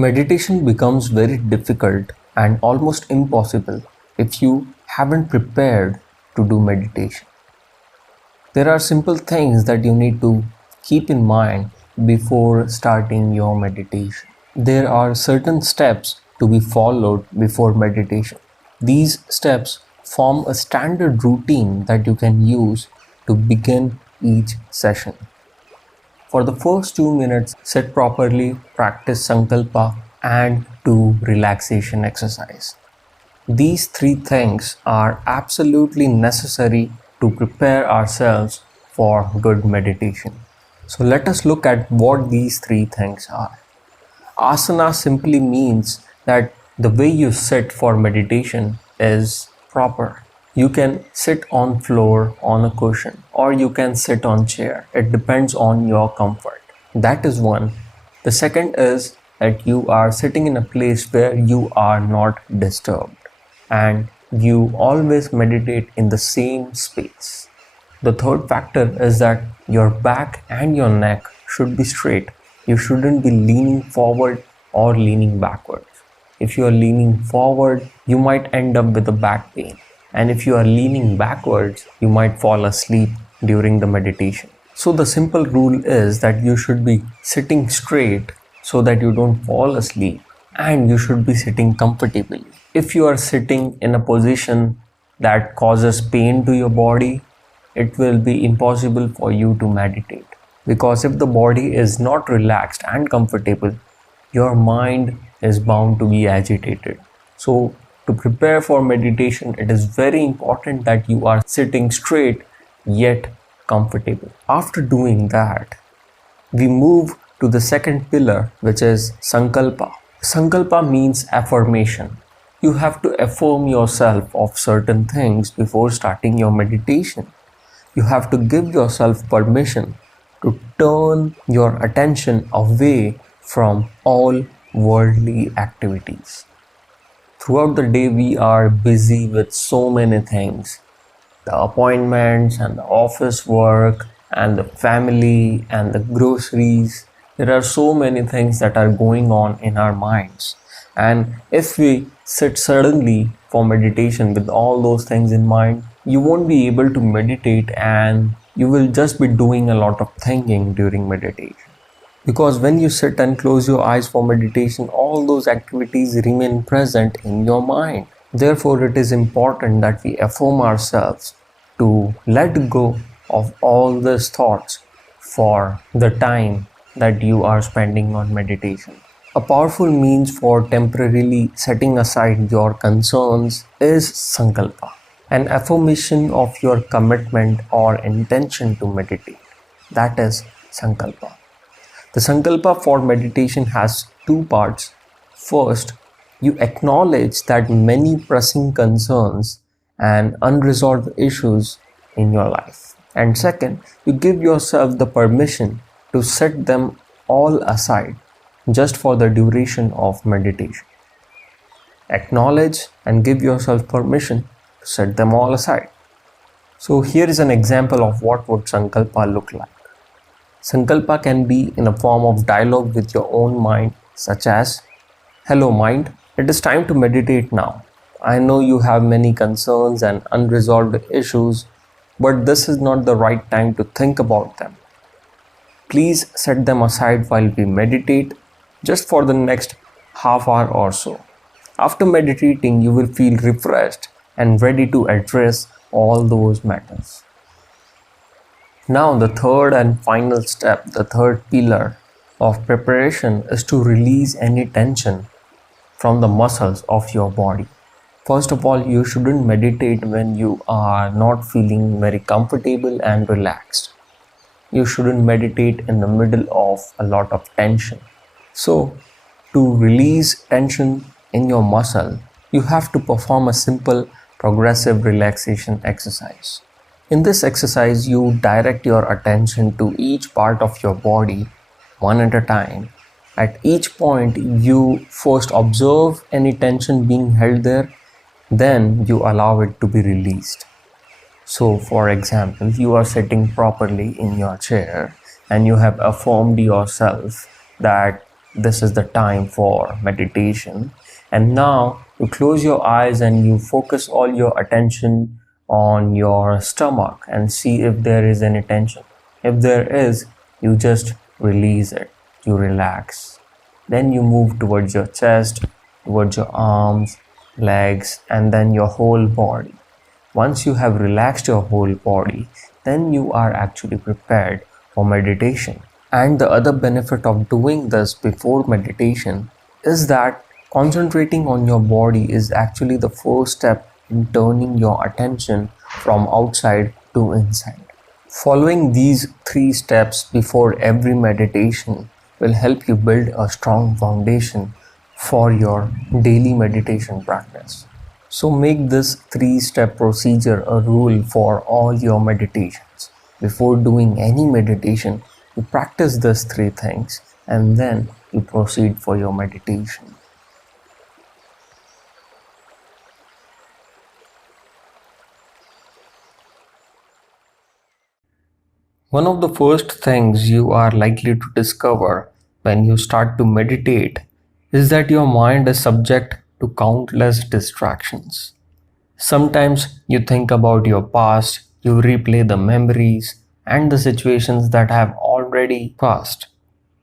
Meditation becomes very difficult and almost impossible if you haven't prepared to do meditation. There are simple things that you need to keep in mind before starting your meditation. There are certain steps to be followed before meditation. These steps form a standard routine that you can use to begin each session. For the first 2 minutes, sit properly, practice sankalpa, and do relaxation exercise. These 3 things are absolutely necessary to prepare ourselves for good meditation. So let us look at what these 3 things are. Asana simply means that the way you sit for meditation is proper. You can sit on floor, on a cushion, or you can sit on chair. It depends on your comfort. That is one. The second is that you are sitting in a place where you are not disturbed and you always meditate in the same space. The third factor is that your back and your neck should be straight. You shouldn't be leaning forward or leaning backwards. If you are leaning forward, you might end up with a back pain. And if you are leaning backwards, you might fall asleep during the meditation. So the simple rule is that you should be sitting straight so that you don't fall asleep, and you should be sitting comfortably. If you are sitting in a position that causes pain to your body, it will be impossible for you to meditate. Because if the body is not relaxed and comfortable, your mind is bound to be agitated. So to prepare for meditation, it is very important that you are sitting straight yet comfortable. After doing that, we move to the second pillar, which is sankalpa. Sankalpa means affirmation. You have to affirm yourself of certain things before starting your meditation. You have to give yourself permission to turn your attention away from all worldly activities. Throughout the day, we are busy with so many things. The appointments and the office work and the family and the groceries. There are so many things that are going on in our minds. And if we sit suddenly for meditation with all those things in mind, you won't be able to meditate and you will just be doing a lot of thinking during meditation. Because when you sit and close your eyes for meditation, all those activities remain present in your mind. Therefore, it is important that we affirm ourselves to let go of all these thoughts for the time that you are spending on meditation. A powerful means for temporarily setting aside your concerns is sankalpa, an affirmation of your commitment or intention to meditate. That is sankalpa. The sankalpa for meditation has 2 parts. First, you acknowledge that many pressing concerns and unresolved issues in your life. And second, you give yourself the permission to set them all aside just for the duration of meditation. Acknowledge and give yourself permission to set them all aside. So here is an example of what would sankalpa look like. Sankalpa can be in a form of dialogue with your own mind, such as, "Hello mind, it is time to meditate now. I know you have many concerns and unresolved issues, but this is not the right time to think about them. Please set them aside while we meditate just for the next half hour or so. After meditating, you will feel refreshed and ready to address all those matters." Now the third and final step, the third pillar of preparation is to release any tension from the muscles of your body. First of all, you shouldn't meditate when you are not feeling very comfortable and relaxed. You shouldn't meditate in the middle of a lot of tension. So, to release tension in your muscle, you have to perform a simple progressive relaxation exercise. In this exercise, you direct your attention to each part of your body one at a time. At each point, you first observe any tension being held there, then you allow it to be released. So, for example, you are sitting properly in your chair and you have affirmed yourself that this is the time for meditation. And now you close your eyes and you focus all your attention on your stomach and see if there is any tension. If there is, you just release it, you relax. Then you move towards your chest, towards your arms, legs, and then your whole body. Once you have relaxed your whole body, then you are actually prepared for meditation. And the other benefit of doing this before meditation is that concentrating on your body is actually the first step in turning your attention from outside to inside. Following these 3 steps before every meditation will help you build a strong foundation for your daily meditation practice. So make this 3-step procedure a rule for all your meditations. Before doing any meditation, you practice these 3 things and then you proceed for your meditation. One of the first things you are likely to discover when you start to meditate is that your mind is subject to countless distractions. Sometimes you think about your past, you replay the memories and the situations that have already passed.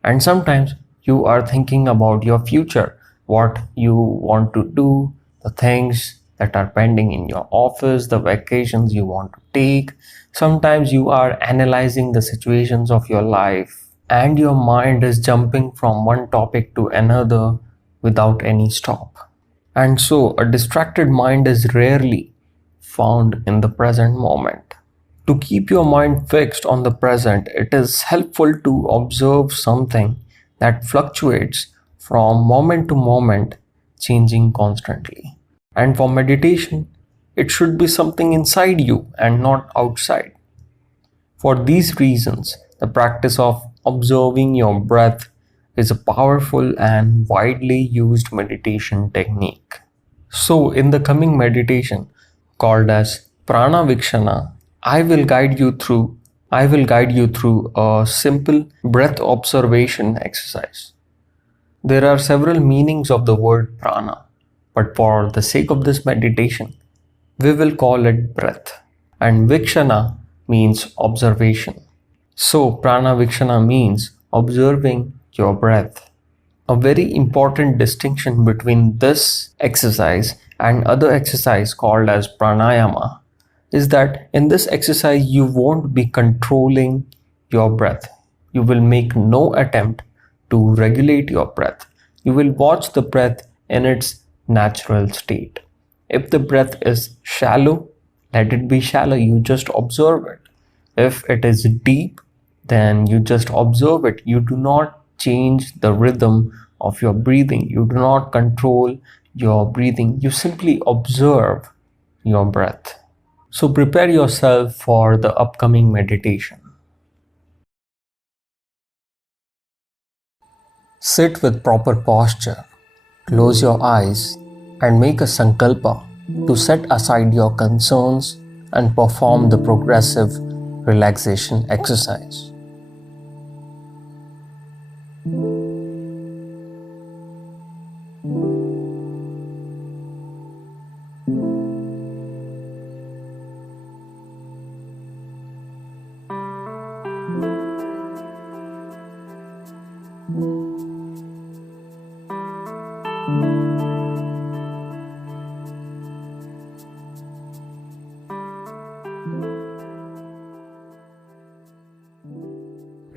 And sometimes you are thinking about your future, what you want to do, the things that are pending in your office, the vacations you want to take. Sometimes you are analyzing the situations of your life and your mind is jumping from one topic to another without any stop. And so a distracted mind is rarely found in the present moment. To keep your mind fixed on the present, it is helpful to observe something that fluctuates from moment to moment, changing constantly. And for meditation, it should be something inside you and not outside. For these reasons, the practice of observing your breath is a powerful and widely used meditation technique. So, in the coming meditation called as Prana Vikshana, I will guide you through a simple breath observation exercise. There are several meanings of the word prana, but for the sake of this meditation, we will call it breath. And Vikshana means observation. So Prana Vikshana means observing your breath. A very important distinction between this exercise and other exercise called as Pranayama is that in this exercise you won't be controlling your breath. You will make no attempt to regulate your breath. You will watch the breath in its natural state. If the breath is shallow, let it be shallow. You just observe it. If it is deep, then you just observe it. You do not change the rhythm of your breathing. You do not control your breathing. You simply observe your breath. So prepare yourself for the upcoming meditation. Sit with proper posture, close your eyes and make a sankalpa to set aside your concerns and perform the progressive relaxation exercise.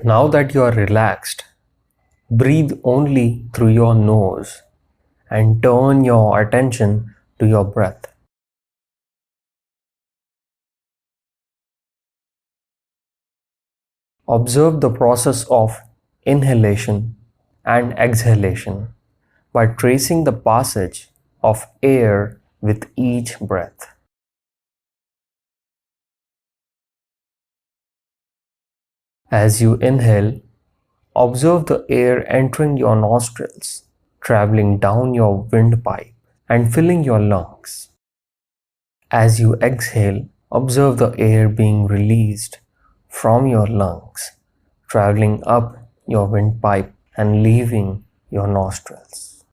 Now that you are relaxed, breathe only through your nose and turn your attention to your breath. Observe the process of inhalation and exhalation by tracing the passage of air with each breath. As you inhale, observe the air entering your nostrils, traveling down your windpipe and filling your lungs. As you exhale, observe the air being released from your lungs, traveling up your windpipe and leaving your nostrils.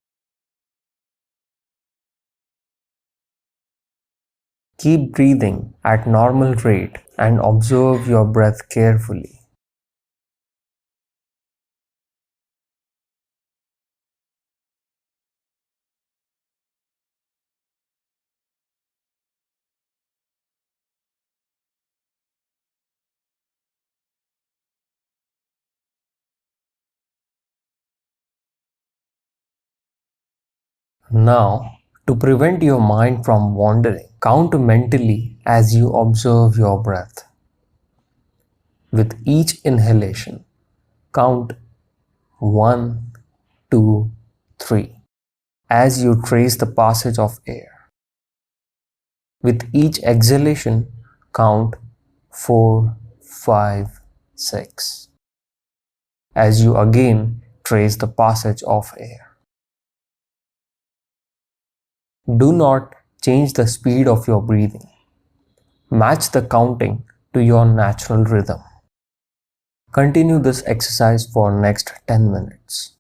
Keep breathing at normal rate and observe your breath carefully. Now, to prevent your mind from wandering, count mentally as you observe your breath. With each inhalation, count 1, 2, 3 as you trace the passage of air. With each exhalation, count 4, 5, 6 as you again trace the passage of air. Do not change the speed of your breathing. Match the counting to your natural rhythm. Continue this exercise for next 10 minutes.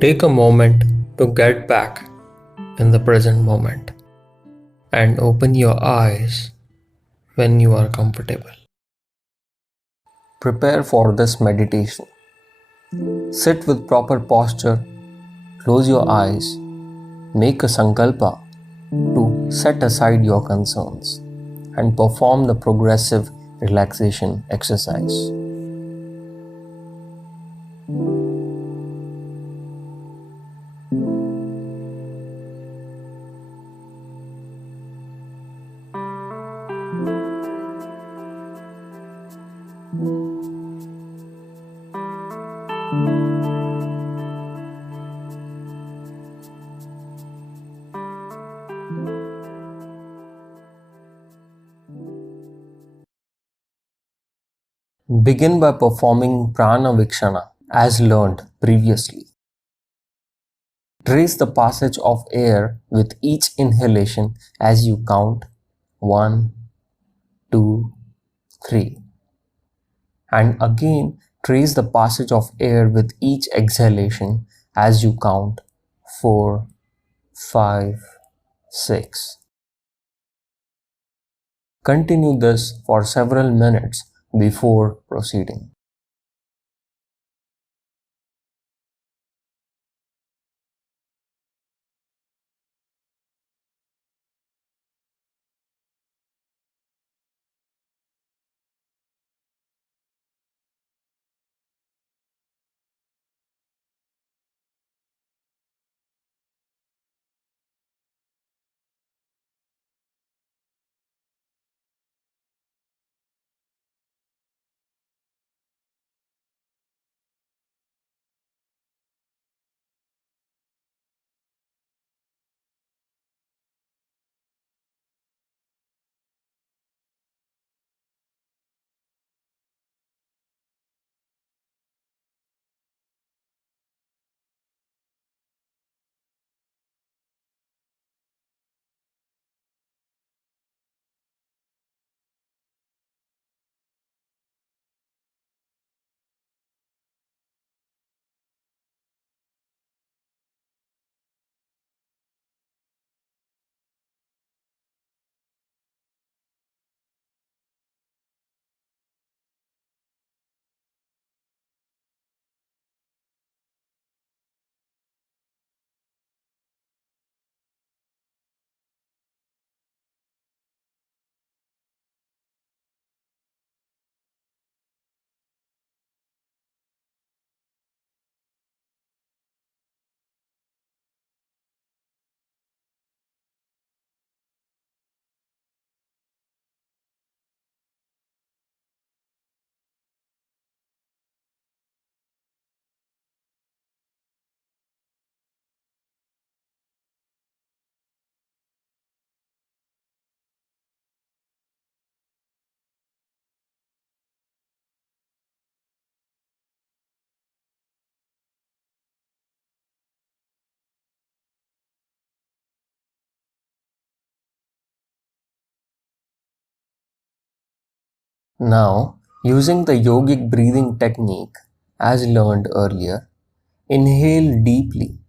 Take a moment to get back in the present moment and open your eyes when you are comfortable. Prepare for this meditation. Sit with proper posture, close your eyes, make a sankalpa to set aside your concerns and perform the progressive relaxation exercise. Begin by performing Prana Vikshana as learned previously. Trace the passage of air with each inhalation as you count 1, 2, 3. And again trace the passage of air with each exhalation as you count 4, 5, 6. Continue this for several minutes before proceeding. Now, using the yogic breathing technique as learned earlier, inhale deeply,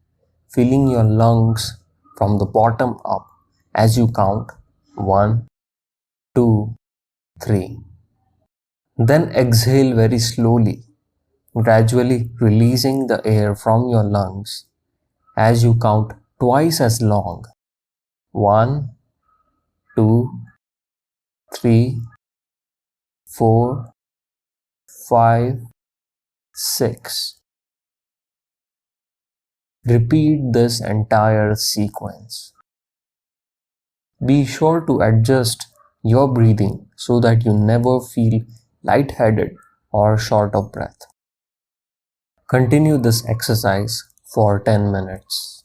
filling your lungs from the bottom up as you count 1, 2, 3. Then exhale very slowly, gradually releasing the air from your lungs as you count twice as long. 1, 2, 3, 4, 5, 6. Repeat this entire sequence. Be sure to adjust your breathing so that you never feel lightheaded or short of breath. Continue this exercise for 10 minutes.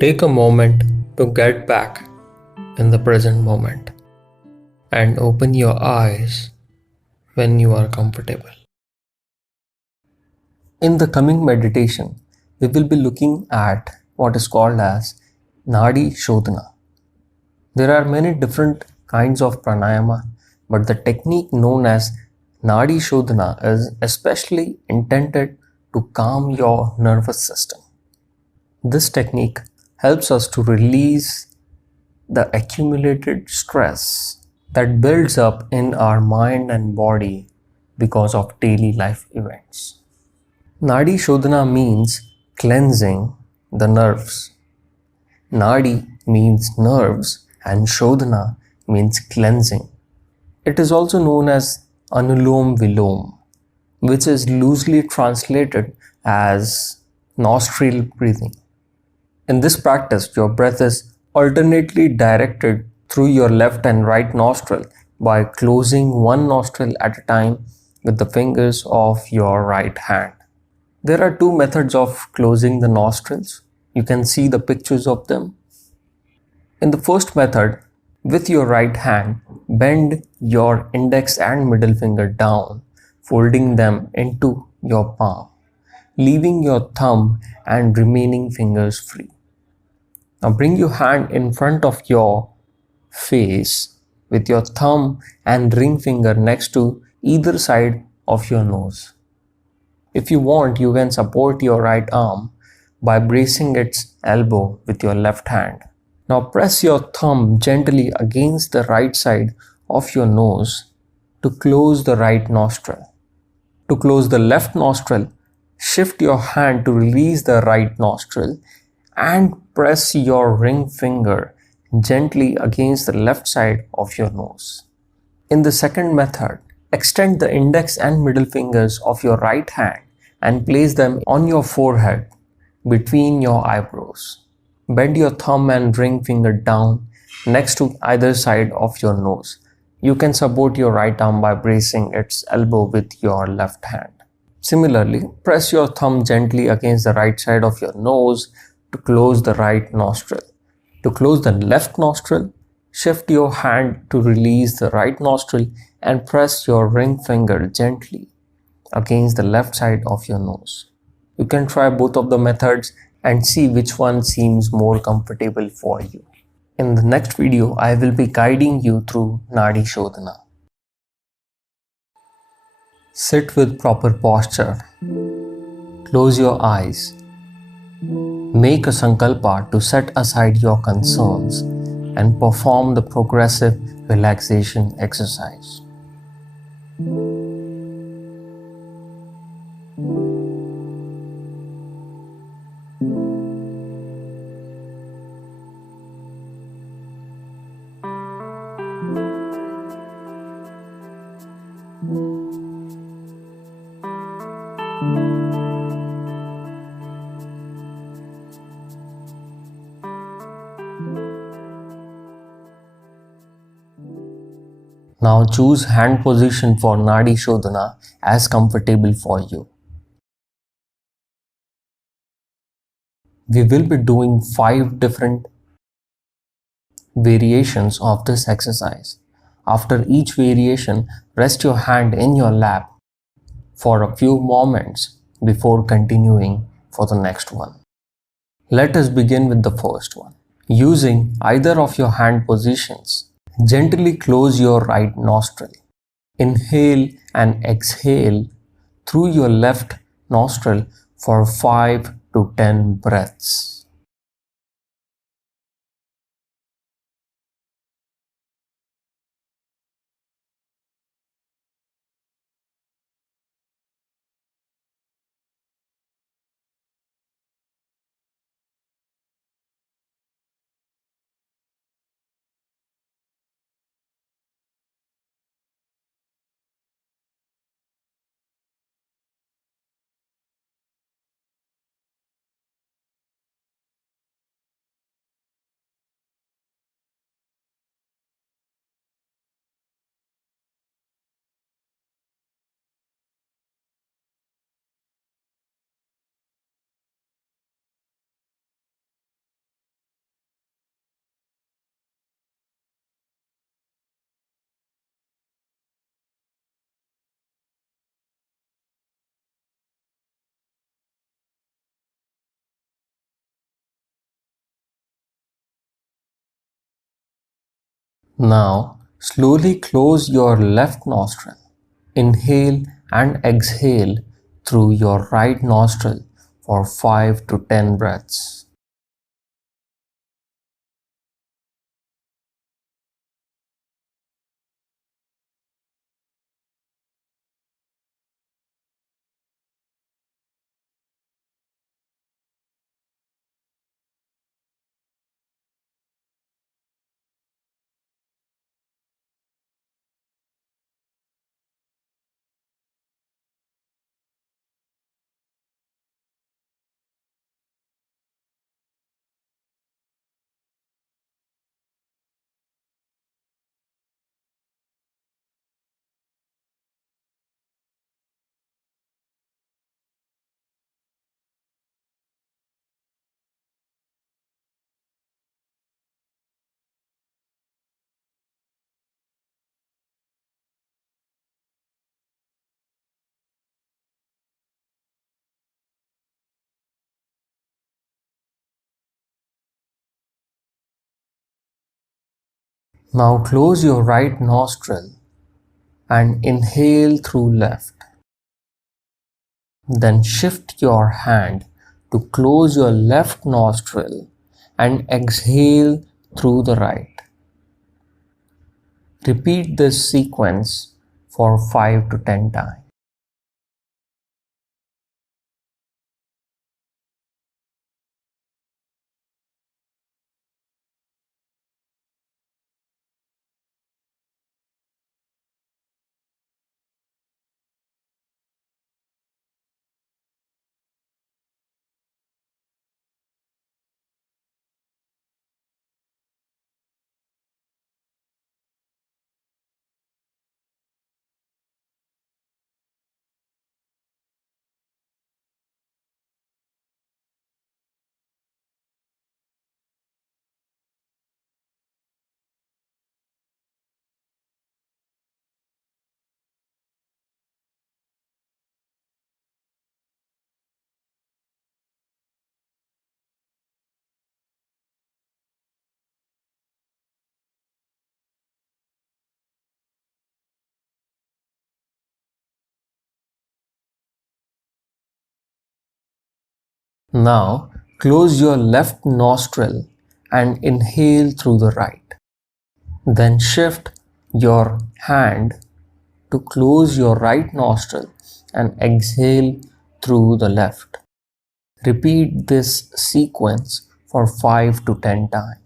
Take a moment to get back in the present moment and open your eyes when you are comfortable. In the coming meditation, we will be looking at what is called as Nadi Shodhana. There are many different kinds of pranayama, but the technique known as Nadi Shodhana is especially intended to calm your nervous system. This technique helps us to release the accumulated stress that builds up in our mind and body because of daily life events. Nadi Shodhana means cleansing the nerves. Nadi means nerves and Shodhana means cleansing. It is also known as Anulom Vilom, which is loosely translated as nostril breathing. In this practice, your breath is alternately directed through your left and right nostril by closing one nostril at a time with the fingers of your right hand. There are two methods of closing the nostrils. You can see the pictures of them. In the first method, with your right hand, bend your index and middle finger down, folding them into your palm, leaving your thumb and remaining fingers free. Now bring your hand in front of your face with your thumb and ring finger next to either side of your nose. If you want, you can support your right arm by bracing its elbow with your left hand. Now press your thumb gently against the right side of your nose to close the right nostril. To close the left nostril, shift your hand to release the right nostril and press your ring finger gently against the left side of your nose. In the second method, extend the index and middle fingers of your right hand and place them on your forehead between your eyebrows. Bend your thumb and ring finger down next to either side of your nose. You can support your right arm by bracing its elbow with your left hand. Similarly, press your thumb gently against the right side of your nose to close the right nostril. To close the left nostril, shift your hand to release the right nostril and press your ring finger gently against the left side of your nose. You can try both of the methods and see which one seems more comfortable for you. In the next video, I will be guiding you through Nadi Shodhana. Sit with proper posture. Close your eyes. Make a sankalpa to set aside your concerns and perform the progressive relaxation exercise. Now choose hand position for Nadi Shodhana as comfortable for you. We will be doing 5 different variations of this exercise. After each variation, rest your hand in your lap for a few moments before continuing for the next one. Let us begin with the first one. Using either of your hand positions, gently close your right nostril. Inhale and exhale through your left nostril for 5 to 10 breaths. Now, slowly close your left nostril. Inhale and exhale through your right nostril for 5 to 10 breaths. Now close your right nostril and inhale through left. Then shift your hand to close your left nostril and exhale through the right. Repeat this sequence for 5 to 10 times. Now close your left nostril and inhale through the right. Then shift your hand to close your right nostril and exhale through the left. Repeat this sequence for 5 to 10 times.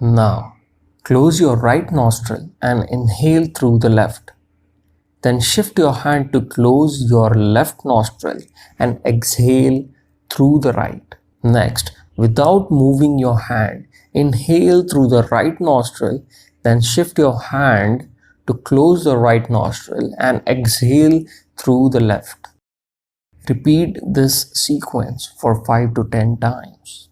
Now, close your right nostril and inhale through the left. Then shift your hand to close your left nostril and exhale through the right. Next, without moving your hand, inhale through the right nostril, then shift your hand to close the right nostril and exhale through the left. Repeat this sequence for 5 to 10 times.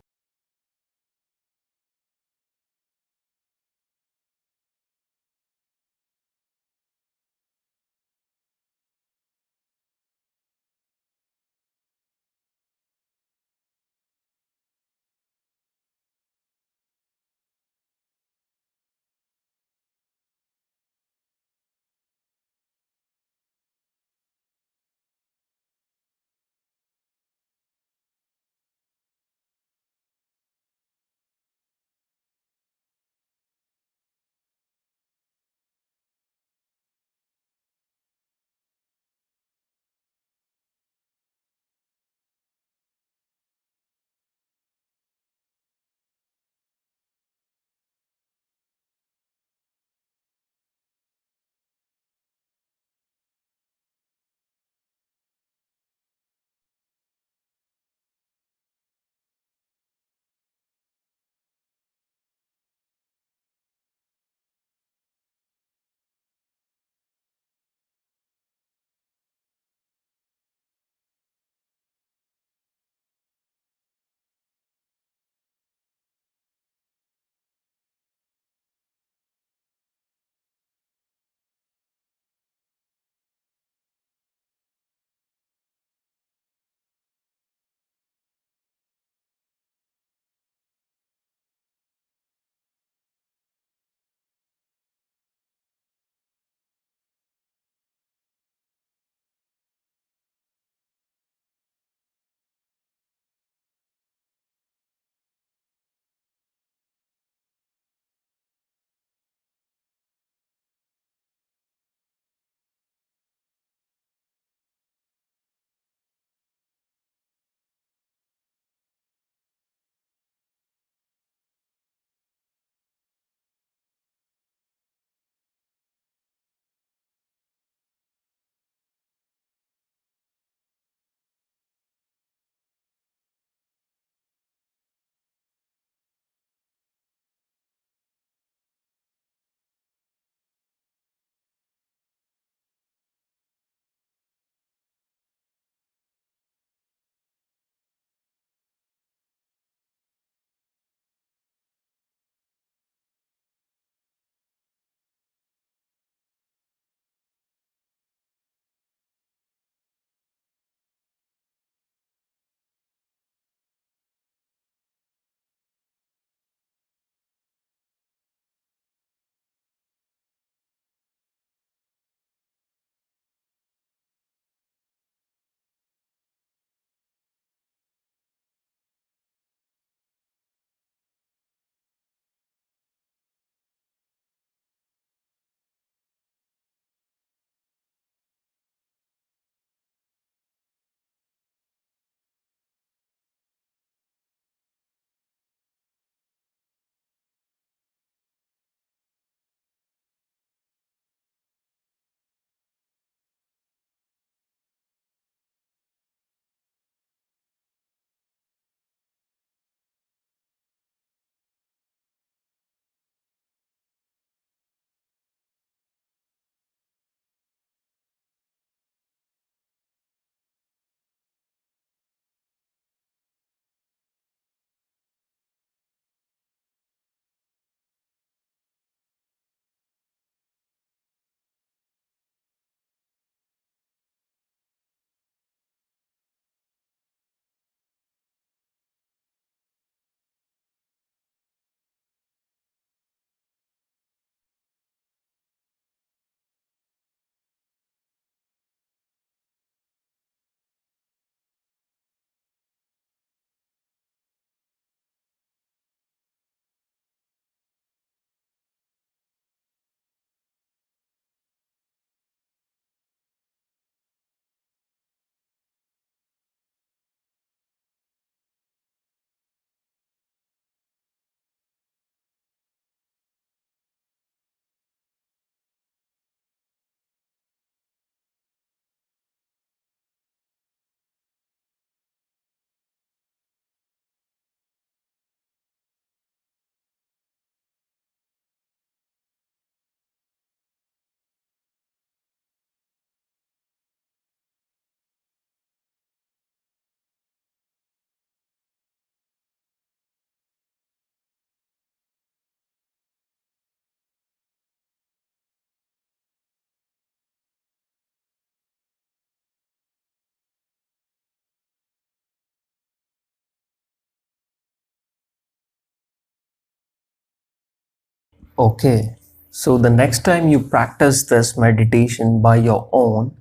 Okay, so the next time you practice this meditation by your own,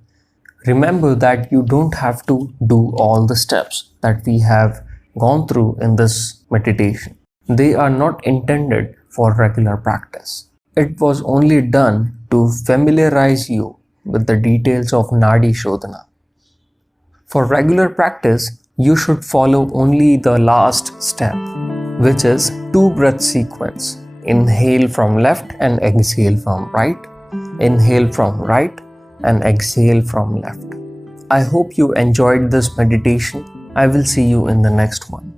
remember that you don't have to do all the steps that we have gone through in this meditation. They are not intended for regular practice. It was only done to familiarize you with the details of Nadi Shodhana. For regular practice, you should follow only the last step, which is two breath sequence. Inhale from left and exhale from right. Inhale from right and exhale from left. I hope you enjoyed this meditation. I will see you in the next one.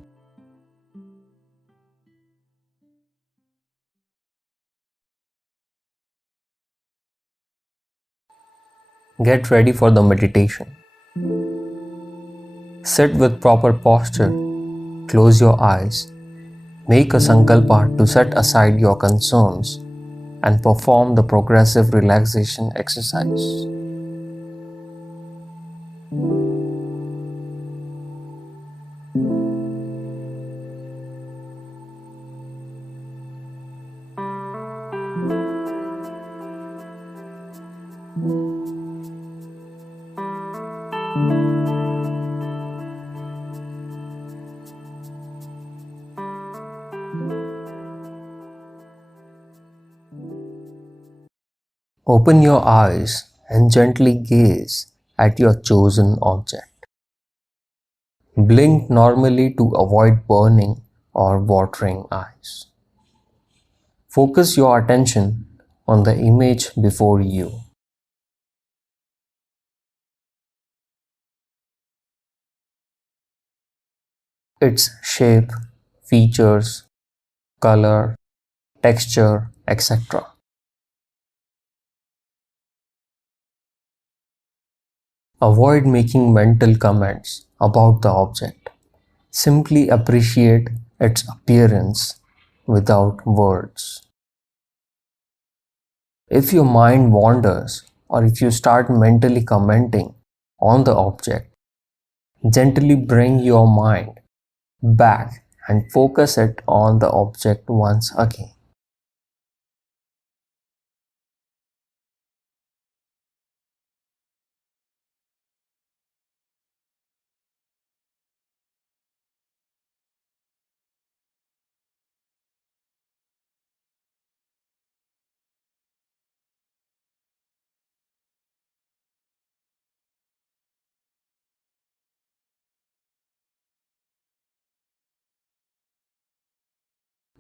Get ready for the meditation. Sit with proper posture. Close your eyes. Make a sankalpa to set aside your concerns and perform the progressive relaxation exercise. Open your eyes and gently gaze at your chosen object. Blink normally to avoid burning or watering eyes. Focus your attention on the image before you. Its shape, features, color, texture, etc. Avoid making mental comments about the object. Simply appreciate its appearance without words. If your mind wanders or if you start mentally commenting on the object, gently bring your mind back and focus it on the object once again.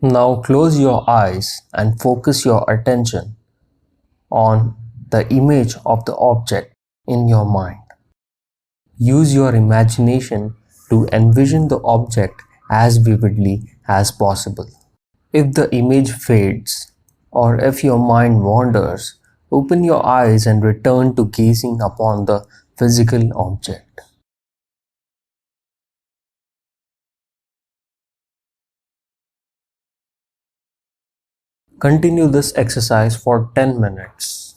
Now close your eyes and focus your attention on the image of the object in your mind. Use your imagination to envision the object as vividly as possible. If the image fades or if your mind wanders, open your eyes and return to gazing upon the physical object. Continue this exercise for 10 minutes.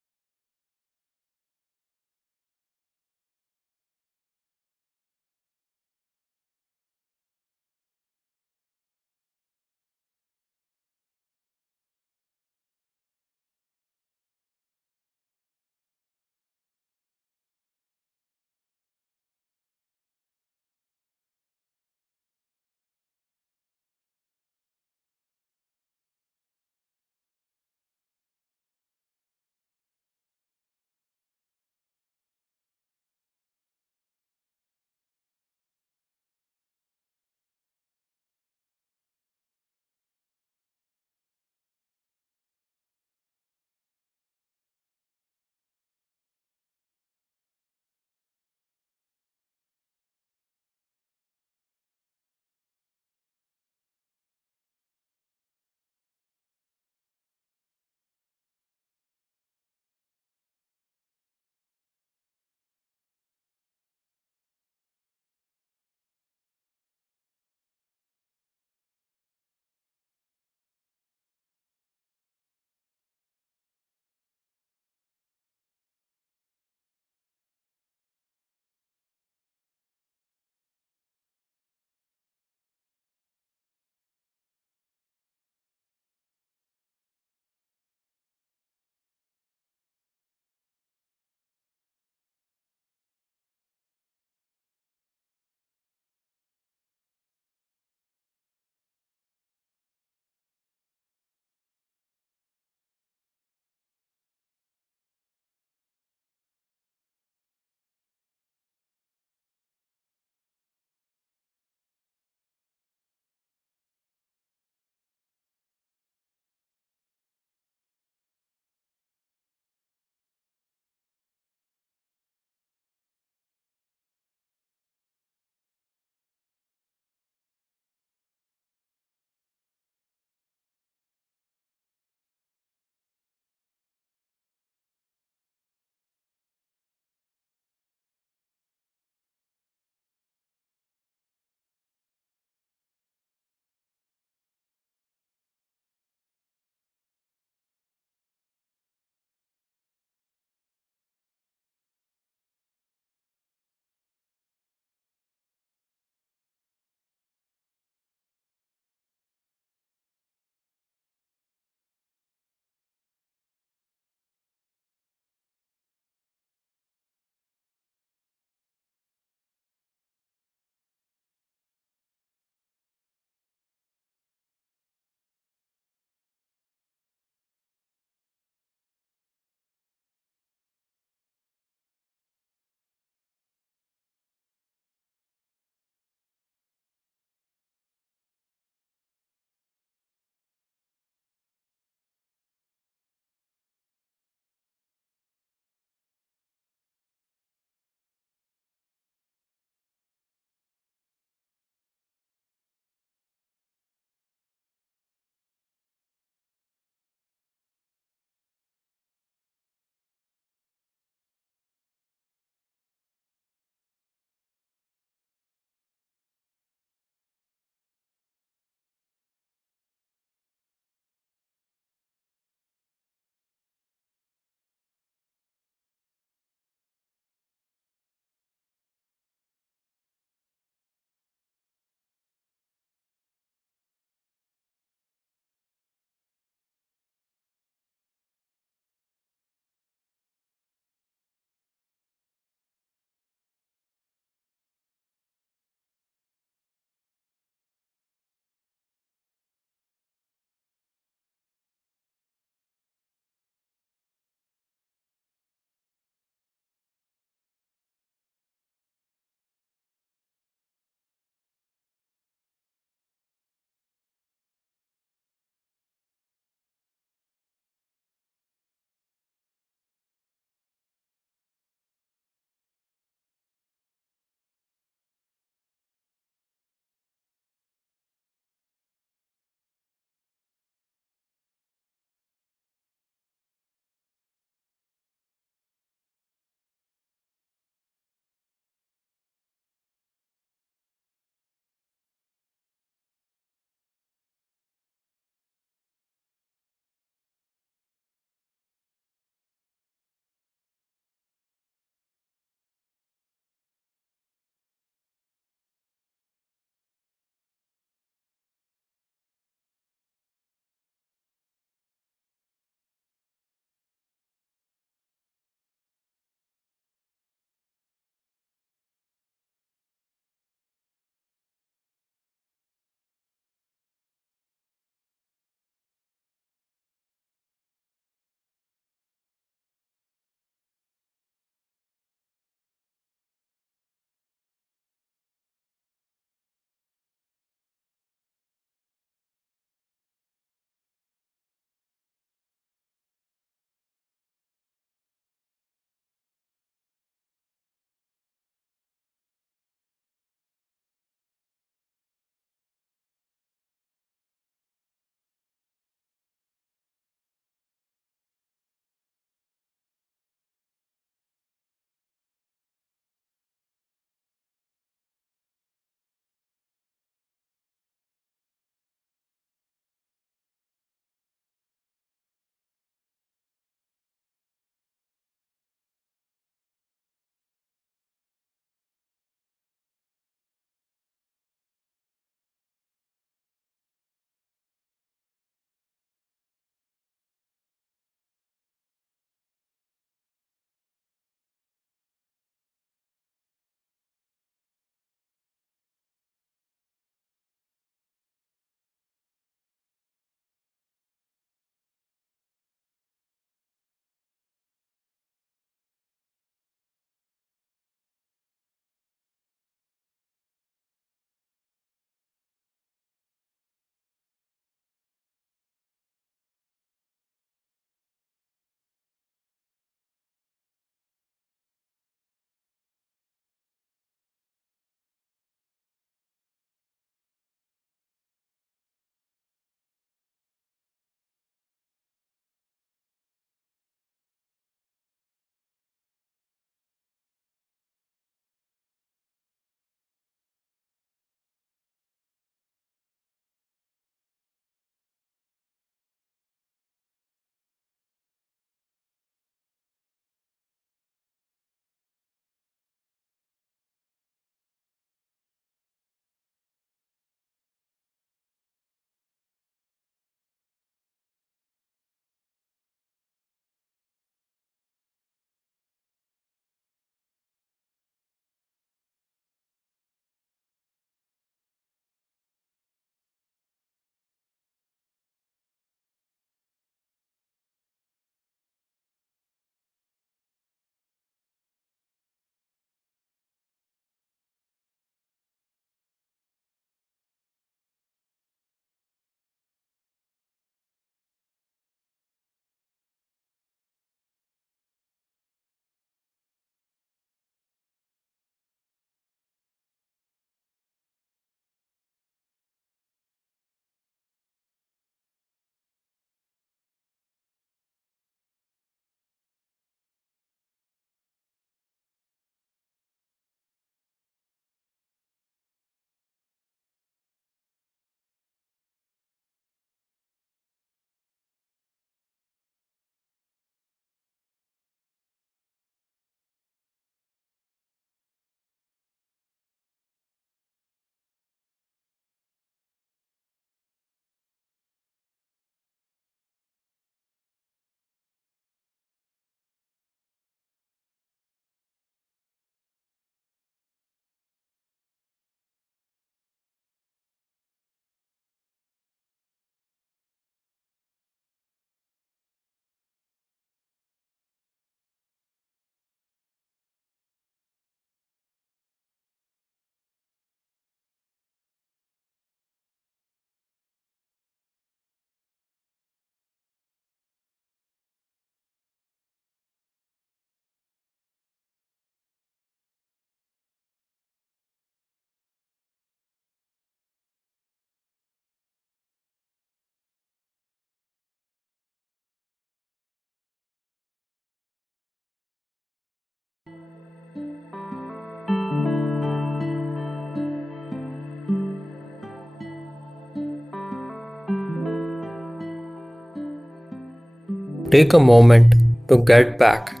take a moment to get back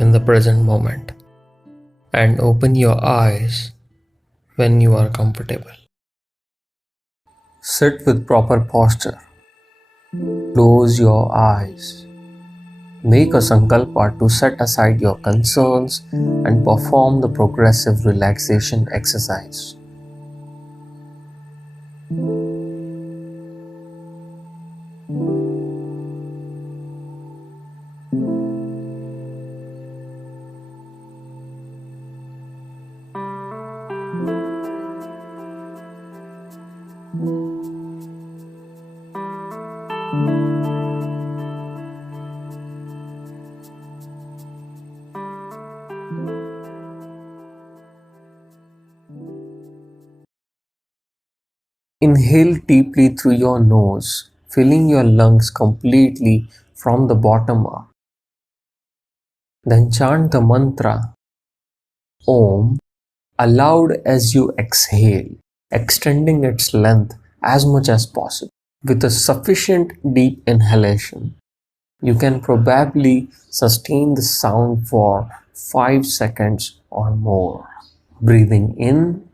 in the present moment and open your eyes when you are comfortable. Sit with proper posture. Close your eyes. Make a sankalpa to set aside your concerns and perform the progressive relaxation exercise. Inhale deeply through your nose, filling your lungs completely from the bottom up. Then chant the mantra Om aloud as you exhale, extending its length as much as possible. With a sufficient deep inhalation, you can probably sustain the sound for 5 seconds or more. Breathing in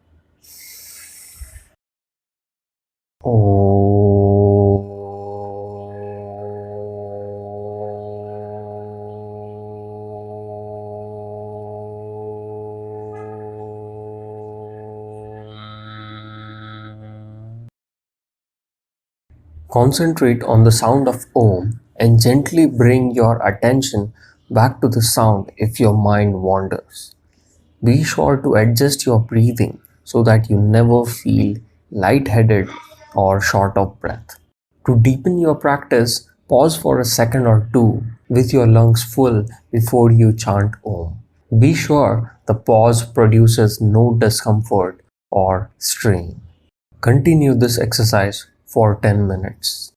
Concentrate on the sound of Om and gently bring your attention back to the sound if your mind wanders. Be sure to adjust your breathing so that you never feel lightheaded or short of breath. To deepen your practice, pause for a second or two with your lungs full before you chant Om. Be sure the pause produces no discomfort or strain. Continue this exercise for 10 minutes.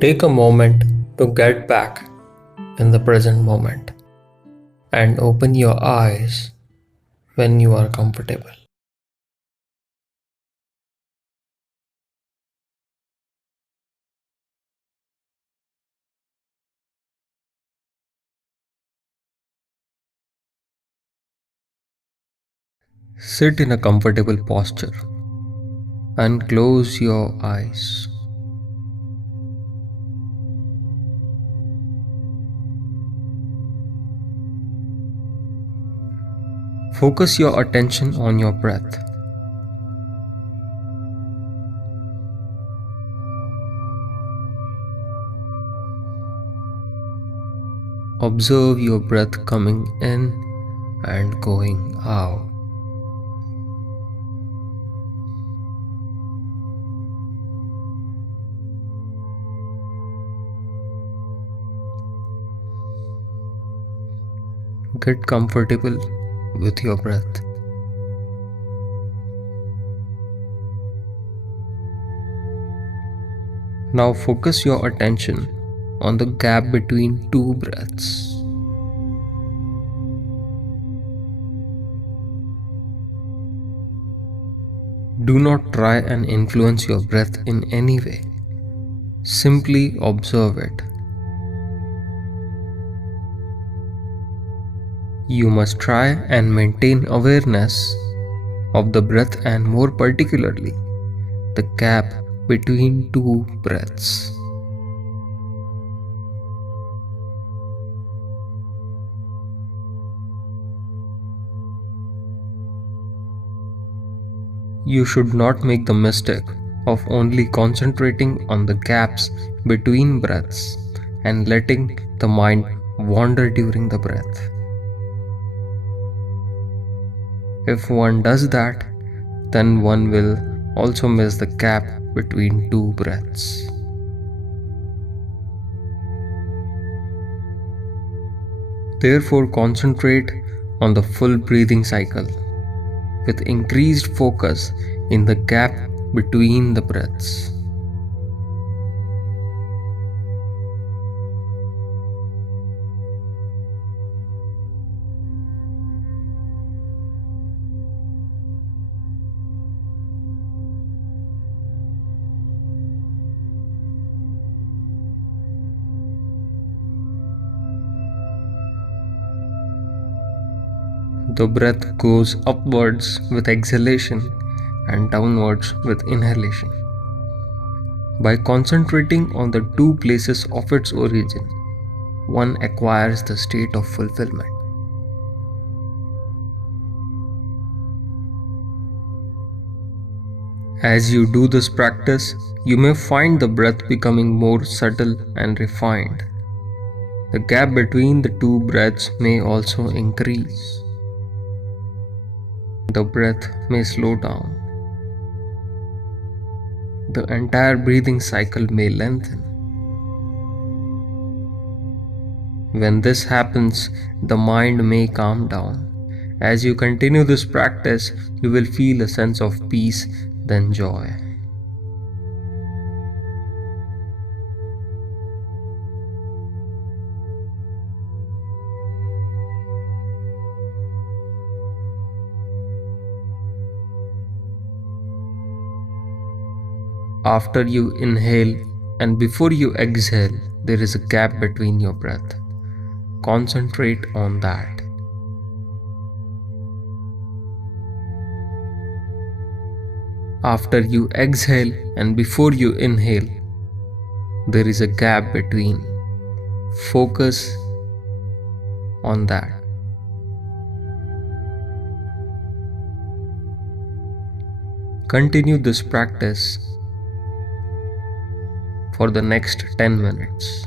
Take a moment to get back in the present moment and open your eyes when you are comfortable. Sit in a comfortable posture and close your eyes. Focus your attention on your breath. Observe your breath coming in and going out. Get comfortable with your breath. Now focus your attention on the gap between two breaths. Do not try and influence your breath in any way. Simply observe it. You must try and maintain awareness of the breath and more particularly the gap between two breaths. You should not make the mistake of only concentrating on the gaps between breaths and letting the mind wander during the breath. If one does that, then one will also miss the gap between two breaths. Therefore, concentrate on the full breathing cycle with increased focus in the gap between the breaths. The breath goes upwards with exhalation and downwards with inhalation. By concentrating on the two places of its origin, one acquires the state of fulfillment. As you do this practice, you may find the breath becoming more subtle and refined. The gap between the two breaths may also increase. The breath may slow down. The entire breathing cycle may lengthen. When this happens, the mind may calm down. As you continue this practice, you will feel a sense of peace, then joy. After you inhale and before you exhale, there is a gap between your breath. Concentrate on that. After you exhale and before you inhale, there is a gap between. Focus on that. Continue this practice for the next 10 minutes.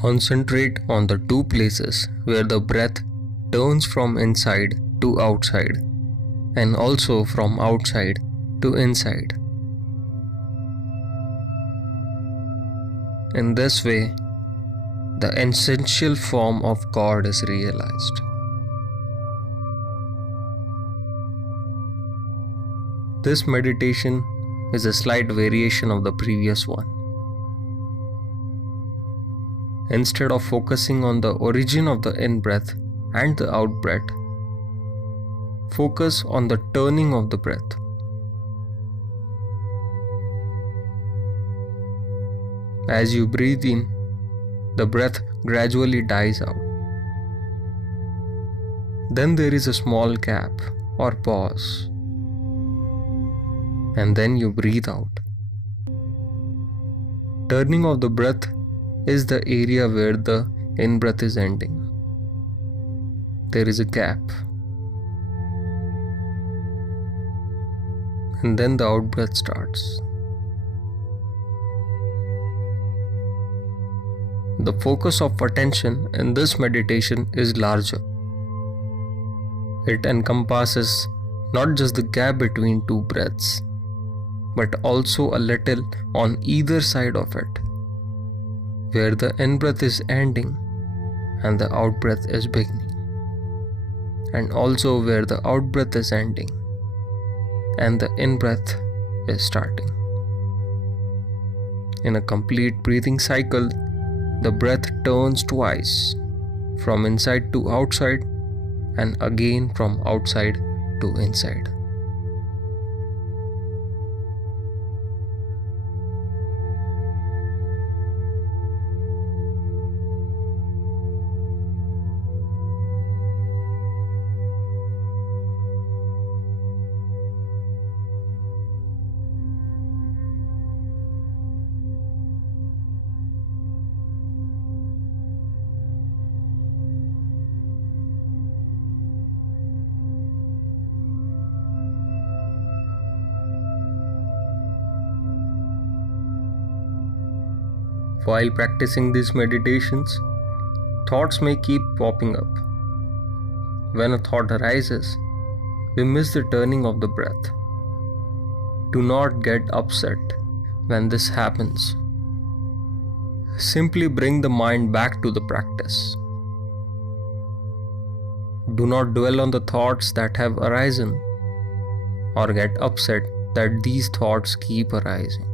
Concentrate on the two places where the breath turns from inside to outside and also from outside to inside. In this way, the essential form of God is realized. This meditation is a slight variation of the previous one. Instead of focusing on the origin of the in-breath and the out-breath, focus on the turning of the breath. As you breathe in, the breath gradually dies out. Then there is a small gap or pause, and then you breathe out. Turning of the breath is the area where the in-breath is ending. There is a gap. And then the out-breath starts. The focus of attention in this meditation is larger. It encompasses not just the gap between two breaths, but also a little on either side of it, where the in-breath is ending and the out-breath is beginning, and also where the out-breath is ending and the in-breath is starting. In a complete breathing cycle, the breath turns twice, from inside to outside and again from outside to inside. While practicing these meditations, thoughts may keep popping up. When a thought arises, we miss the turning of the breath. Do not get upset when this happens. Simply bring the mind back to the practice. Do not dwell on the thoughts that have arisen or get upset that these thoughts keep arising.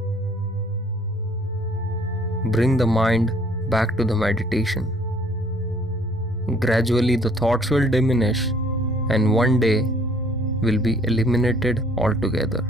Bring the mind back to the meditation. Gradually the thoughts will diminish and one day will be eliminated altogether.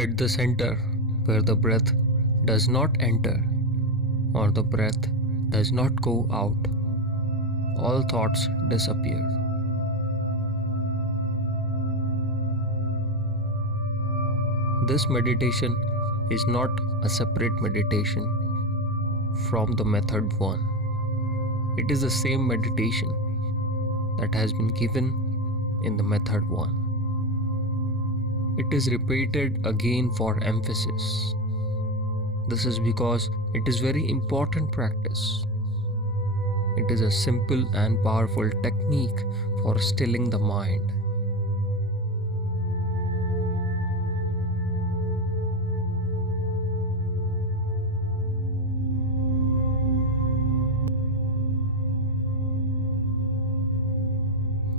At the center, where the breath does not enter or the breath does not go out, all thoughts disappear. This meditation is not a separate meditation from the method 1. It is the same meditation that has been given in the method 1. It is repeated again for emphasis. This is because it is very important practice. It is a simple and powerful technique for stilling the mind.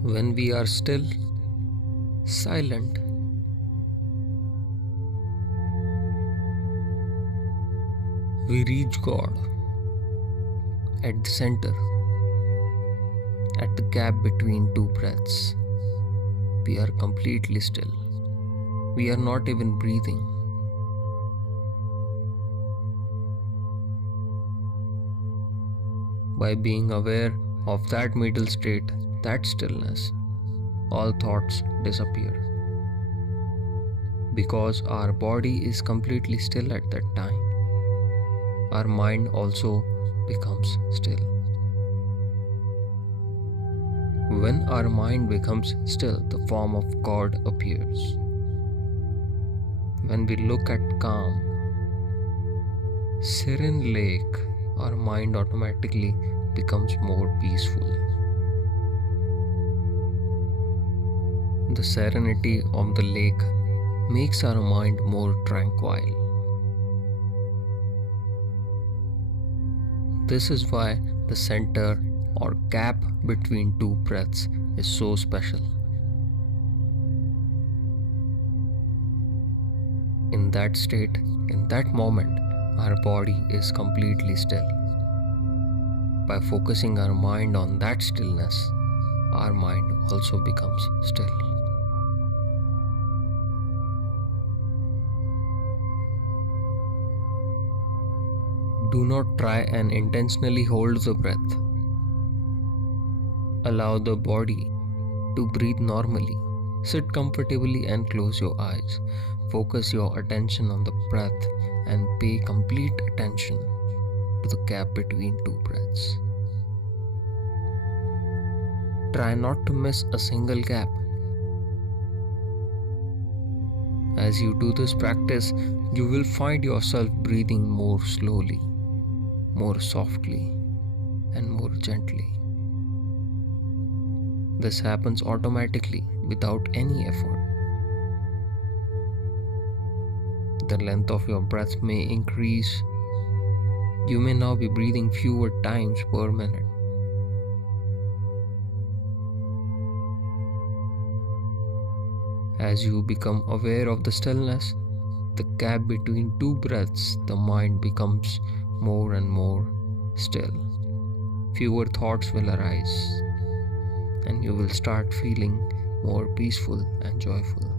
When we are still, silent, we reach God at the center, at the gap between two breaths. We are completely still. We are not even breathing. By being aware of that middle state, that stillness, all thoughts disappear. Because our body is completely still at that time, our mind also becomes still. When our mind becomes still, the form of God appears. When we look at calm, serene lake, our mind automatically becomes more peaceful. The serenity of the lake makes our mind more tranquil. This is why the center or gap between two breaths is so special. In that state, in that moment, our body is completely still. By focusing our mind on that stillness, our mind also becomes still. Do not try and intentionally hold the breath. Allow the body to breathe normally. Sit comfortably and close your eyes. Focus your attention on the breath and pay complete attention to the gap between two breaths. Try not to miss a single gap. As you do this practice, you will find yourself breathing more slowly, more softly, and more gently. This happens automatically without any effort. The length of your breath may increase. You may now be breathing fewer times per minute. As you become aware of the stillness, the gap between two breaths, the mind becomes more and more still. Fewer thoughts will arise, and you will start feeling more peaceful and joyful.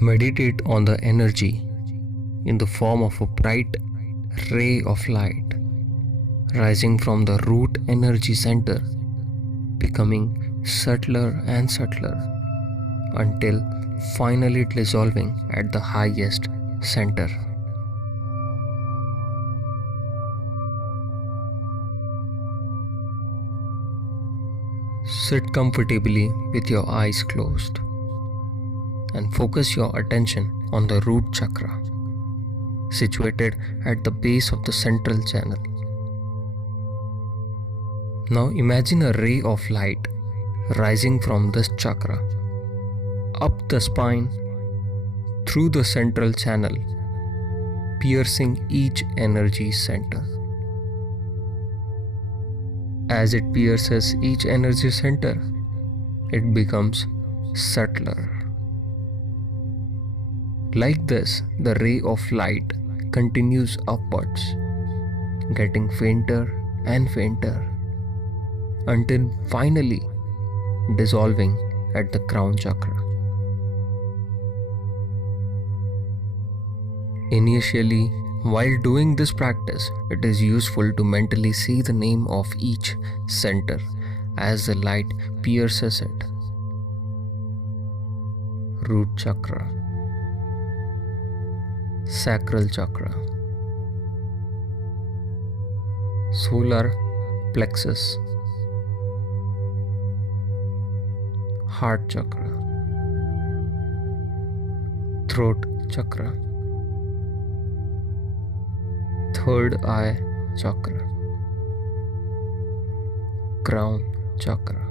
Meditate on the energy in the form of a bright ray of light rising from the root energy center, becoming subtler and subtler until finally dissolving at the highest center. Sit comfortably with your eyes closed and focus your attention on the root chakra, situated at the base of the central channel. Now imagine a ray of light rising from this chakra, up the spine, through the central channel, piercing each energy center. As it pierces each energy center, it becomes subtler. Like this, the ray of light continues upwards, getting fainter and fainter, until finally dissolving at the crown chakra. Initially, while doing this practice, it is useful to mentally see the name of each center as the light pierces it. Root chakra, sacral chakra, solar plexus, heart chakra, throat chakra, third eye chakra, crown chakra.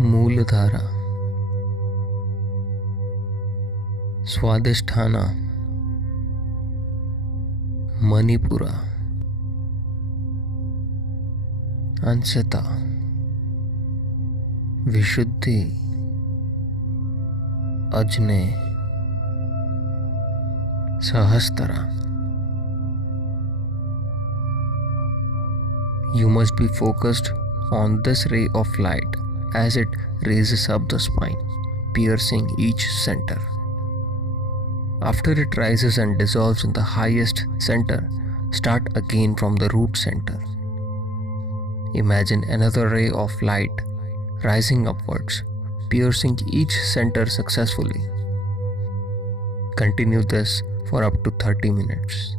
Mooladhara, Swadhisthana, Manipura, Ansata, Vishuddhi, Ajne, Sahasrara. You must be focused on this ray of light as it raises up the spine, piercing each center. After it rises and dissolves in the highest center, start again from the root center. Imagine another ray of light rising upwards, piercing each center successfully. Continue this for up to 30 minutes.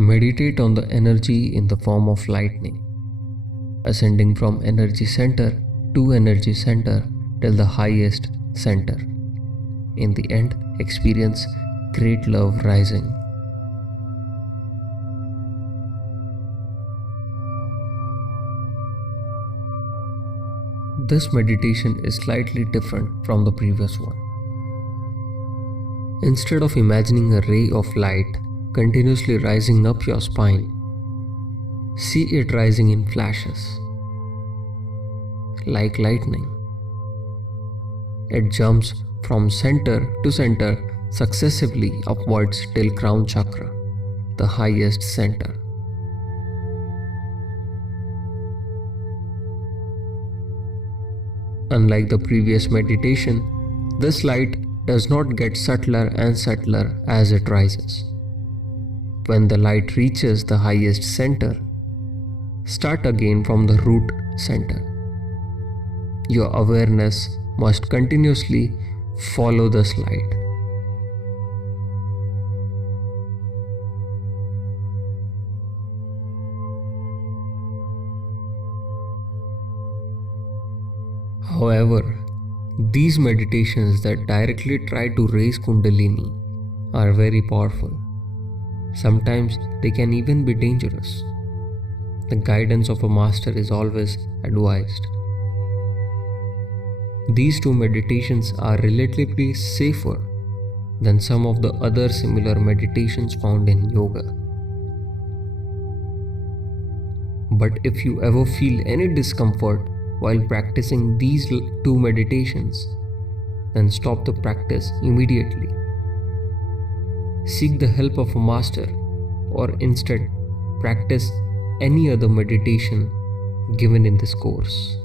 Meditate on the energy in the form of lightning, ascending from energy center to energy center till the highest center. In the end, experience great love rising. This meditation is slightly different from the previous one. Instead of imagining a ray of light continuously rising up your spine, see it rising in flashes, like lightning. It jumps from center to center successively upwards till crown chakra, the highest center. Unlike the previous meditation, this light does not get subtler and subtler as it rises. When the light reaches the highest center, start again from the root center. Your awareness must continuously follow this light. However, these meditations that directly try to raise Kundalini are very powerful. Sometimes they can even be dangerous. The guidance of a master is always advised. These two meditations are relatively safer than some of the other similar meditations found in yoga. But if you ever feel any discomfort while practicing these two meditations, then stop the practice immediately. Seek the help of a master, or instead practice any other meditation given in this course.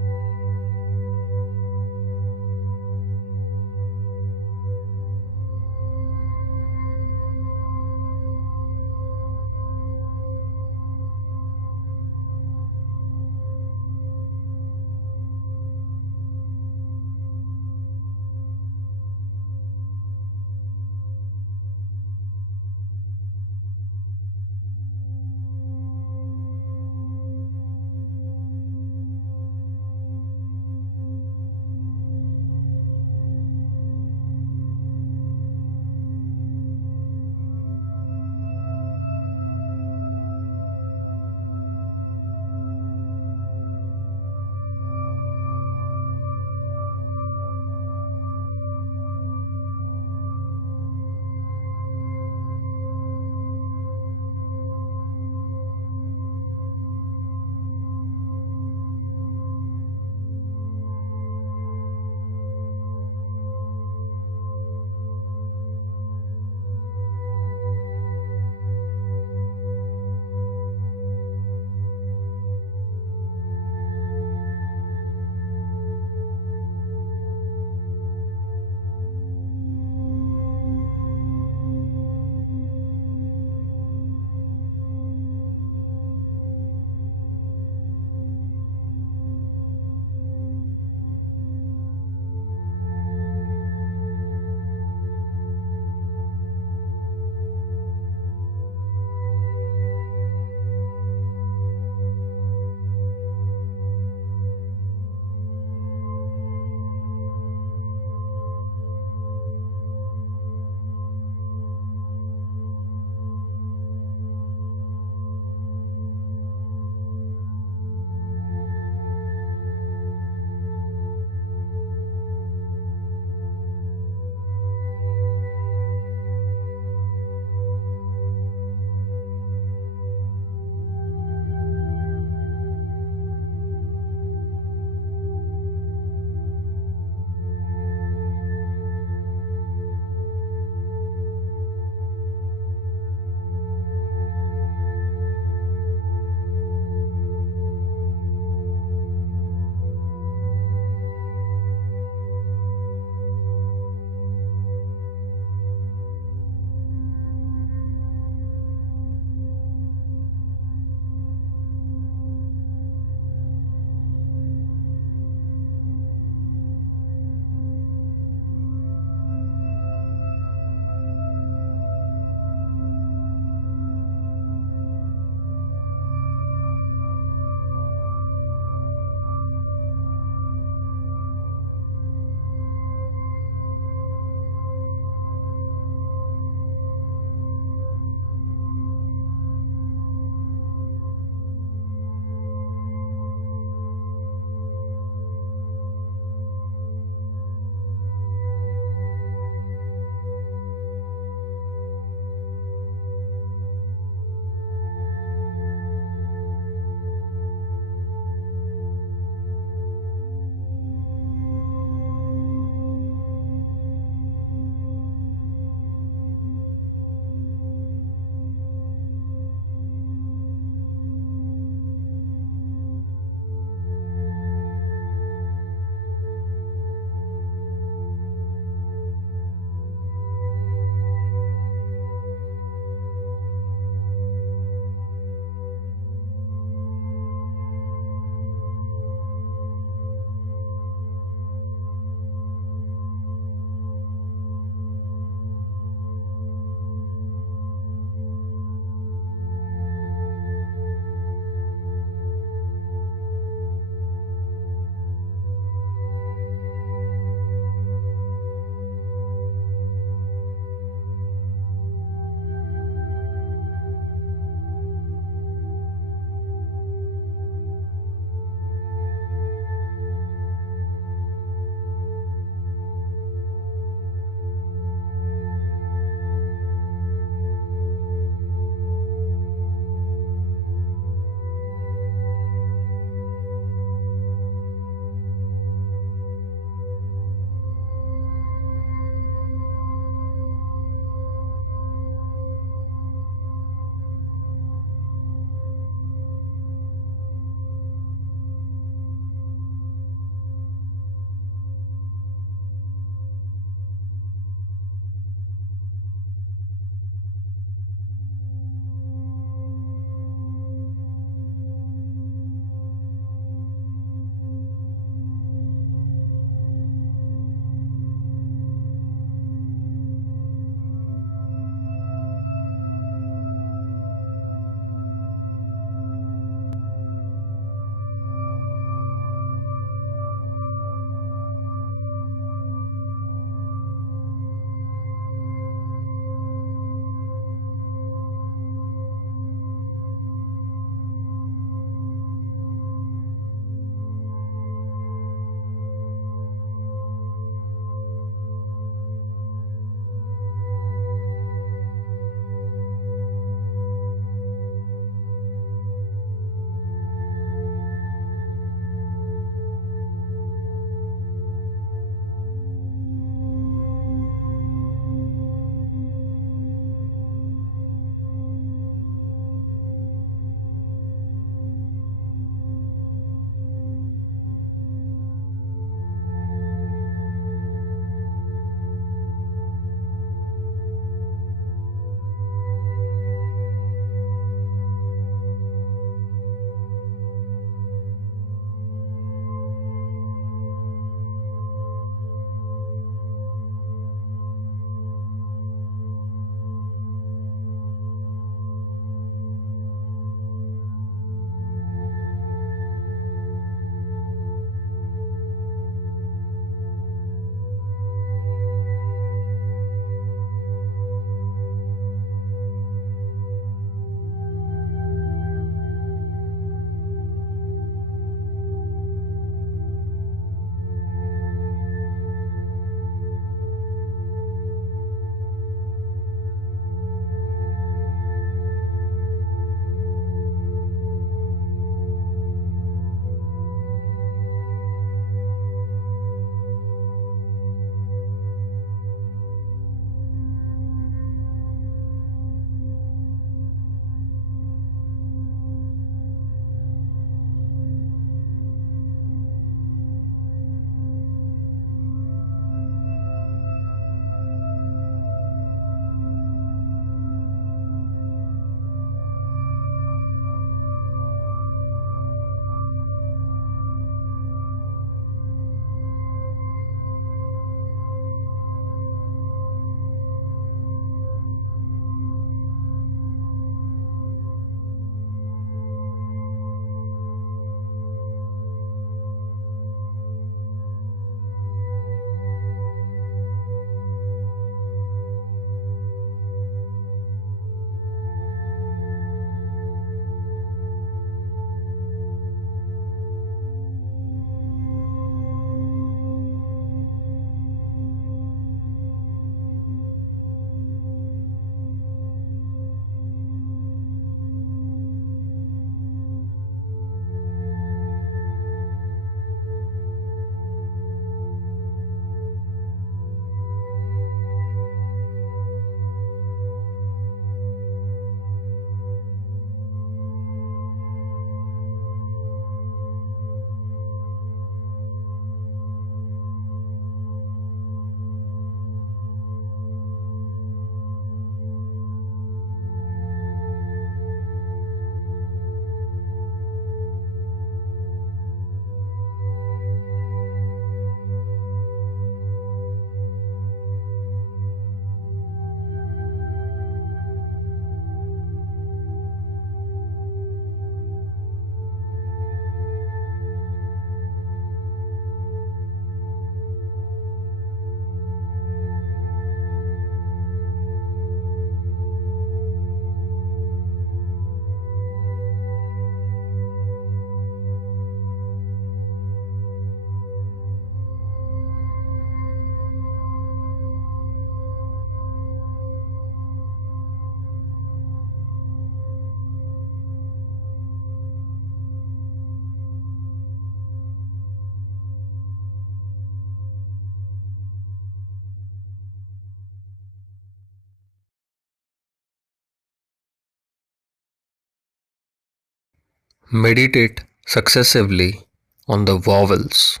Meditate successively on the vowels,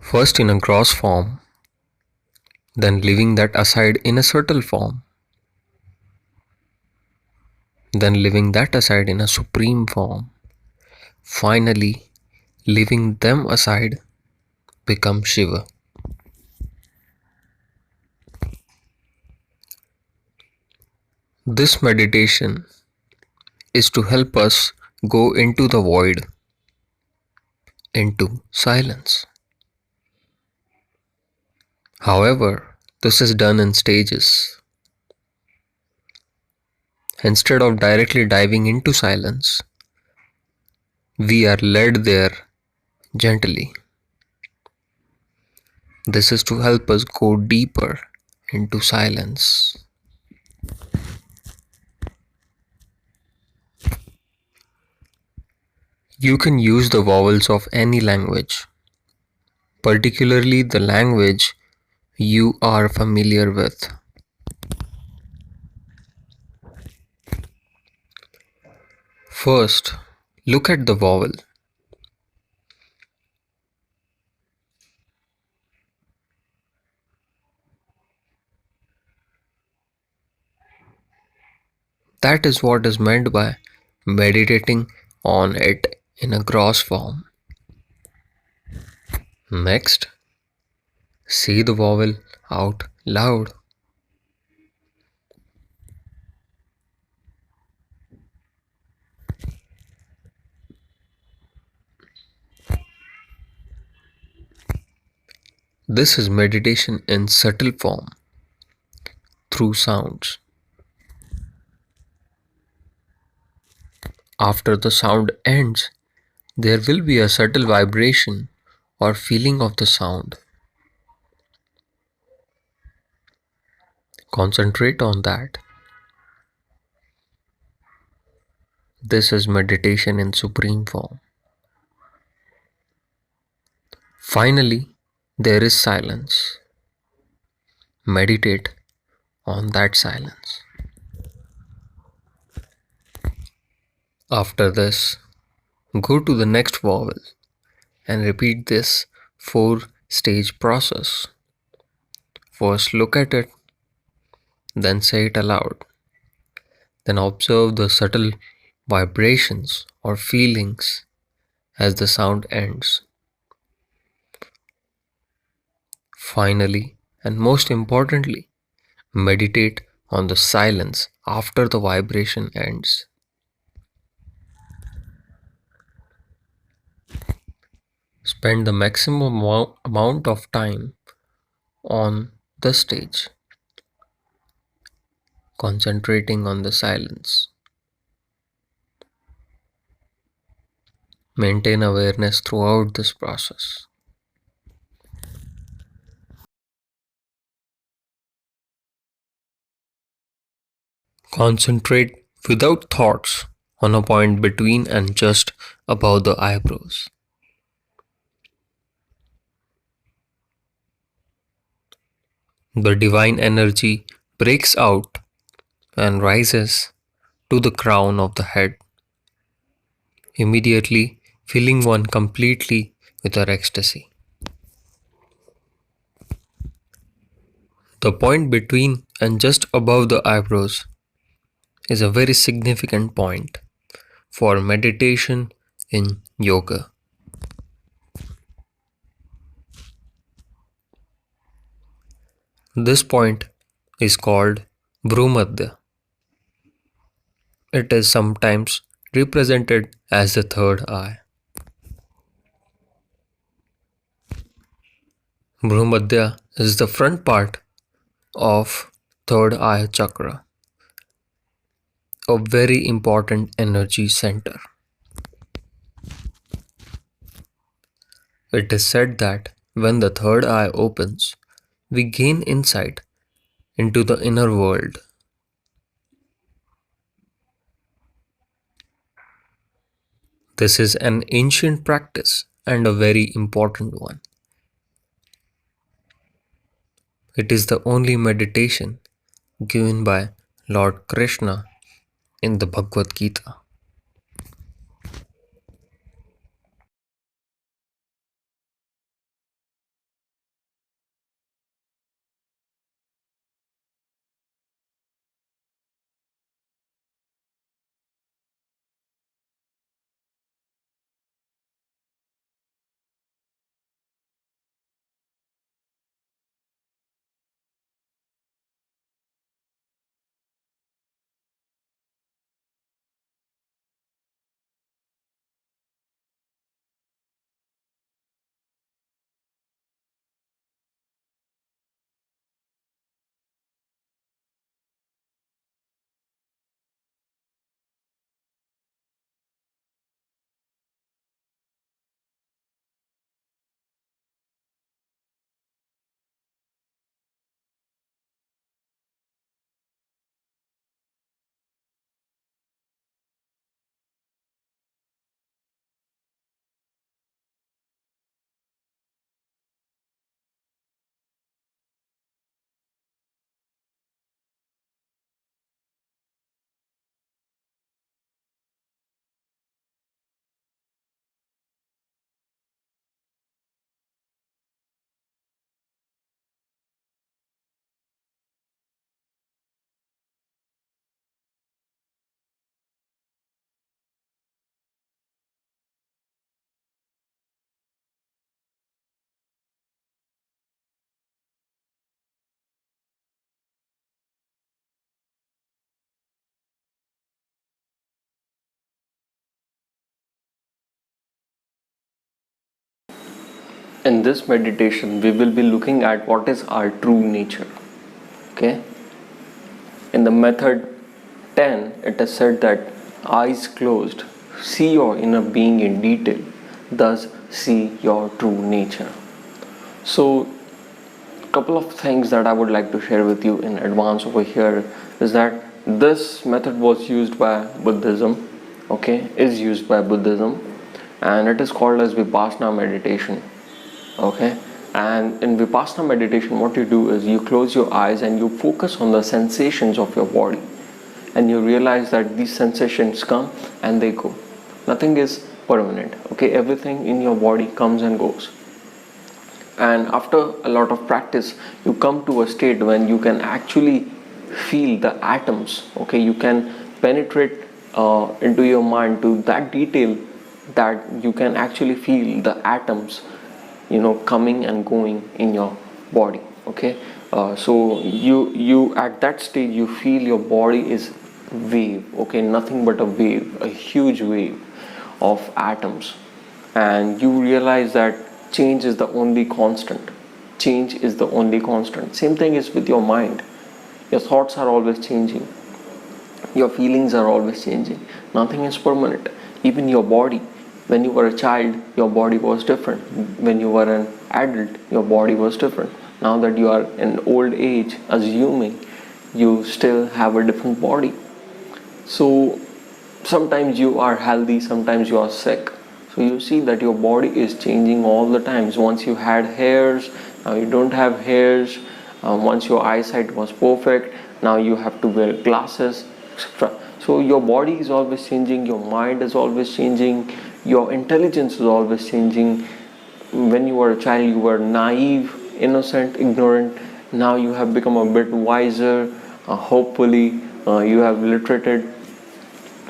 first in a gross form, then leaving that aside in a subtle form, then leaving that aside in a supreme form, finally leaving them aside become Shiva. This meditation is to help us go into the void, into silence. However, this is done in stages. Instead of directly diving into silence, we are led there gently. This is to help us go deeper into silence. You can use the vowels of any language, particularly the language you are familiar with. First, look at the vowel. That is what is meant by meditating on it in a gross form. Next, say the vowel out loud. This is meditation in subtle form through sounds. After the sound ends, there will be a subtle vibration or feeling of the sound. Concentrate on that. This is meditation in supreme form. Finally, there is silence. Meditate on that silence. After this, go to the next vowel and repeat this 4-stage process. First, look at it, then say it aloud. Then observe the subtle vibrations or feelings as the sound ends. Finally, and most importantly, meditate on the silence after the vibration ends. Spend the maximum amount of time on the stage, concentrating on the silence. Maintain awareness throughout this process. Concentrate without thoughts on a point between and just above the eyebrows. The divine energy breaks out and rises to the crown of the head, immediately filling one completely with her ecstasy. The point between and just above the eyebrows is a very significant point for meditation in yoga. This point is called Bhumadhya. It is sometimes represented as the third eye. Bhumadhya is the front part of third eye chakra, a very important energy center. It is said that when the third eye opens, we gain insight into the inner world. This is an ancient practice and a very important one. It is the only meditation given by Lord Krishna in the Bhagavad Gita. In this meditation, we will be looking at what is our true nature. Okay? In the method 10, it is said that eyes closed, see your inner being in detail, thus see your true nature. So, a couple of things that I would like to share with you in advance over here is that this method was used by Buddhism, okay, is used by Buddhism, and it is called as Vipassana meditation, okay. And in Vipassana meditation, what you do is you close your eyes and you focus on the sensations of your body, and you realize that these sensations come and they go. Nothing is permanent, okay. Everything in your body comes and goes. And after a lot of practice, you come to a state when you can actually feel the atoms, okay. You can penetrate into your mind to that detail that you can actually feel the atoms, coming and going in your body, okay. So you at that stage you feel your body is wave, okay, nothing but a wave, a huge wave of atoms, and you realize that change is the only constant. Change is the only constant. Same thing is with your mind. Your thoughts are always changing. Your feelings are always changing. Nothing is permanent. Even your body. When you were a child, your body was different. When you were an adult, your body was different. Now that you are in old age, assuming you still have a different body. So sometimes you are healthy, sometimes you are sick. So you see that your body is changing all the times. Once you had hairs, now you don't have hairs. Once your eyesight was perfect, now you have to wear glasses, etc. So your body is always changing, your mind is always changing, your intelligence is always changing. When you were a child, you were naive, innocent, ignorant. Now you have become a bit wiser. Hopefully, you have literated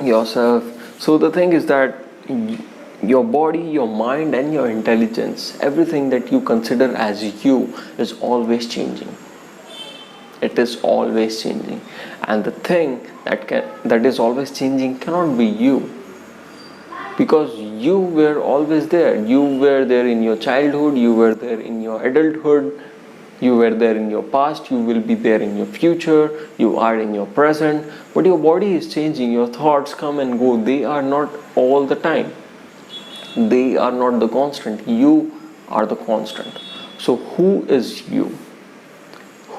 yourself. So the thing is that your body, your mind and your intelligence, everything that you consider as you is always changing. It is always changing, and the thing that is always changing cannot be you, because you were always there. You were there in your childhood, you were there in your adulthood, you were there in your past, you will be there in your future, you are in your present. But your body is changing, your thoughts come and go, they are not all the time. They are not the constant. You are the constant. So who is you?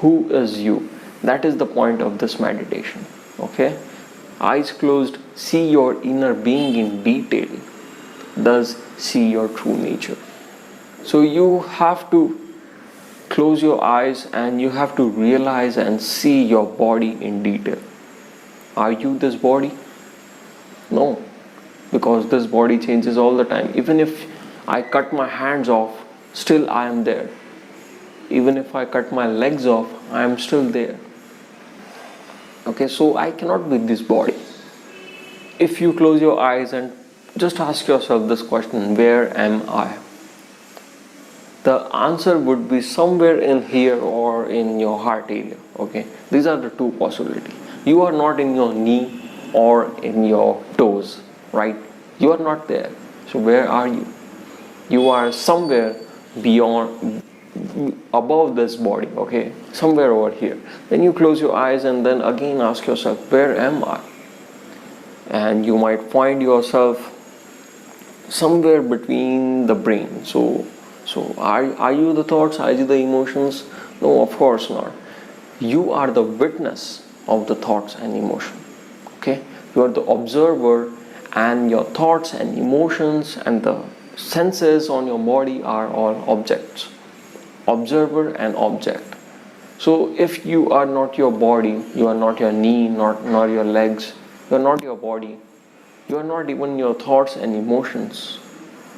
Who is you? That is the point of this meditation. Okay? Eyes closed, see your inner being in detail. Thus see your true nature. So you have to close your eyes and you have to realize and see your body in detail. Are you this body? No. Because this body changes all the time. Even if I cut my hands off, still I am there. Even if I cut my legs off, I am still there. Okay, so I cannot be this body. If you close your eyes and just ask yourself this question, where am I? The answer would be somewhere in here or in your heart area. Okay, these are the two possibilities. You are not in your knee or in your toes. Right? You are not there. So where are you? You are somewhere beyond, above this body, okay? Somewhere over here. Then you close your eyes and then again ask yourself, where am I? And you might find yourself somewhere between the brain. So are you the thoughts? Are you the emotions? No, of course not. You are the witness of the thoughts and emotion. Okay? You are the observer, and your thoughts and emotions and the senses on your body are all objects. Observer and object. So if you are not your body, you are not your knee, not your legs, you are not your body, you are not even your thoughts and emotions.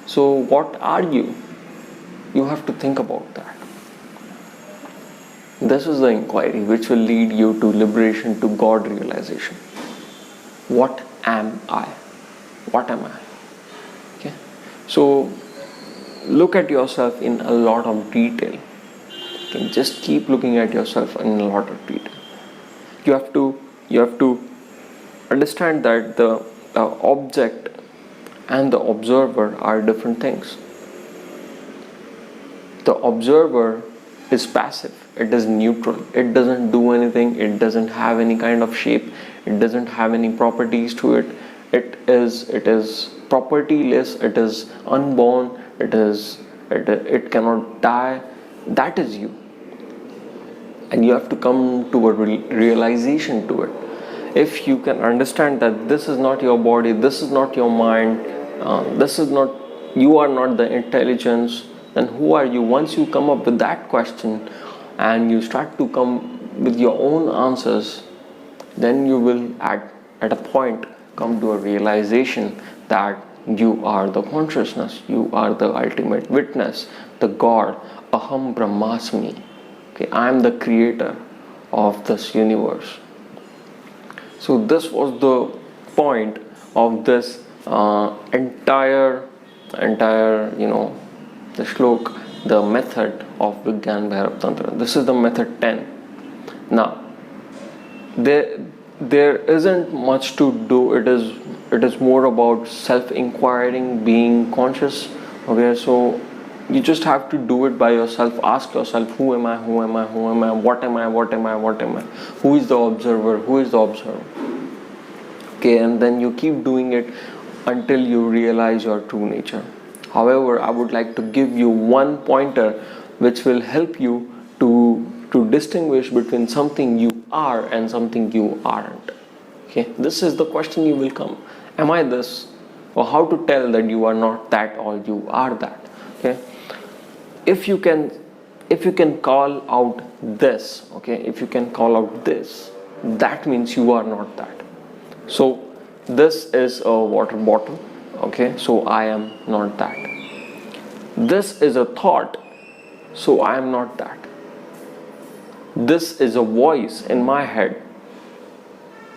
So what are you? You have to think about that. This is the inquiry which will lead you to liberation, to God realization. What am I? What am I? Okay. So look at yourself in a lot of detail. Okay. Just keep looking at yourself in a lot of detail. You have to understand that the object and the observer are different things. The observer is passive, it is neutral, it doesn't do anything, it doesn't have any kind of shape, it doesn't have any properties to it. It is propertyless, it is unborn, it cannot die. That is you. And you have to come to a realization to it. If you can understand that this is not your body, this is not your mind, you are not the intelligence, then who are you? Once you come up with that question and you start to come with your own answers, then you will at a point come to a realization that you are the consciousness, you are the ultimate witness, the God, Aham Brahmasmi. Okay, I am the creator of this universe. So this was the point of this entire the shlok, the method of Vigyan Bhairav Tantra. This is the method 10. Now, there isn't much to do. It is more about self-inquiring, being conscious. Okay, so you just have to do it by yourself. Ask yourself, who am I? Who am I? Who am I? What am I? What am I? What am I? Who is the observer? Who is the observer? Okay, and then you keep doing it until you realize your true nature. However, I would like to give you one pointer which will help you to distinguish between something you are and something you aren't. Okay, this is the question you will come. Am I this? Or how to tell that you are not that or you are that? Okay, if you can call out this, okay, if you can call out this, that means you are not that. So this is a water bottle, okay, so I am not that. This is a thought, so I am not that. This is a voice in my head,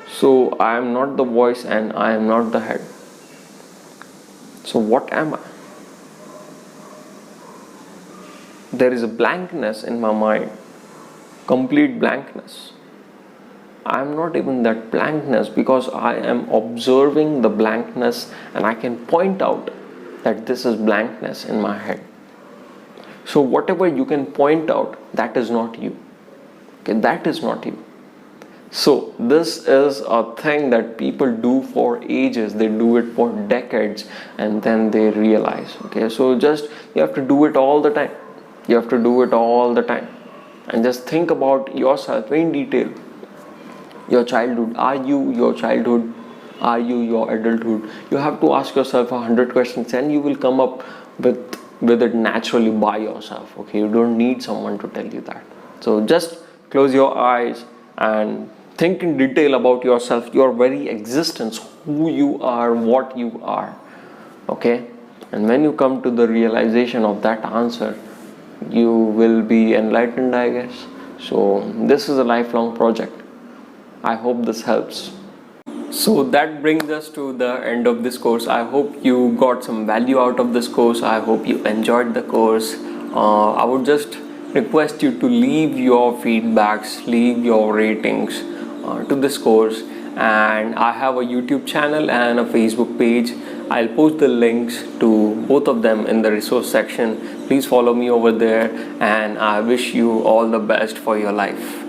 so I am not the voice and I am not the head. So what am I? There is a blankness in my mind, complete blankness. I am not even that blankness because I am observing the blankness and I can point out that this is blankness in my head. So whatever you can point out, that is not you. Okay, that is not you. So this is a thing that people do for ages. They do it for decades and then they realize. Okay, so just you have to do it all the time. You have to do it all the time. And just think about yourself in detail. Your childhood, are you your childhood? Are you your adulthood? You have to ask yourself 100 questions and you will come up with it naturally by yourself. Okay, you don't need someone to tell you that. So just close your eyes and think in detail about yourself, your very existence, who you are, what you are. Okay, and when you come to the realization of that answer, you will be enlightened, I guess. So this is a lifelong project. I hope this helps. So that brings us to the end of this course. I hope you got some value out of this course. I hope you enjoyed the course. I would just request you to leave your feedbacks, leave your ratings to this course. And I have a YouTube channel and a Facebook page. I'll post the links to both of them in the resource section. Please follow me over there and I wish you all the best for your life.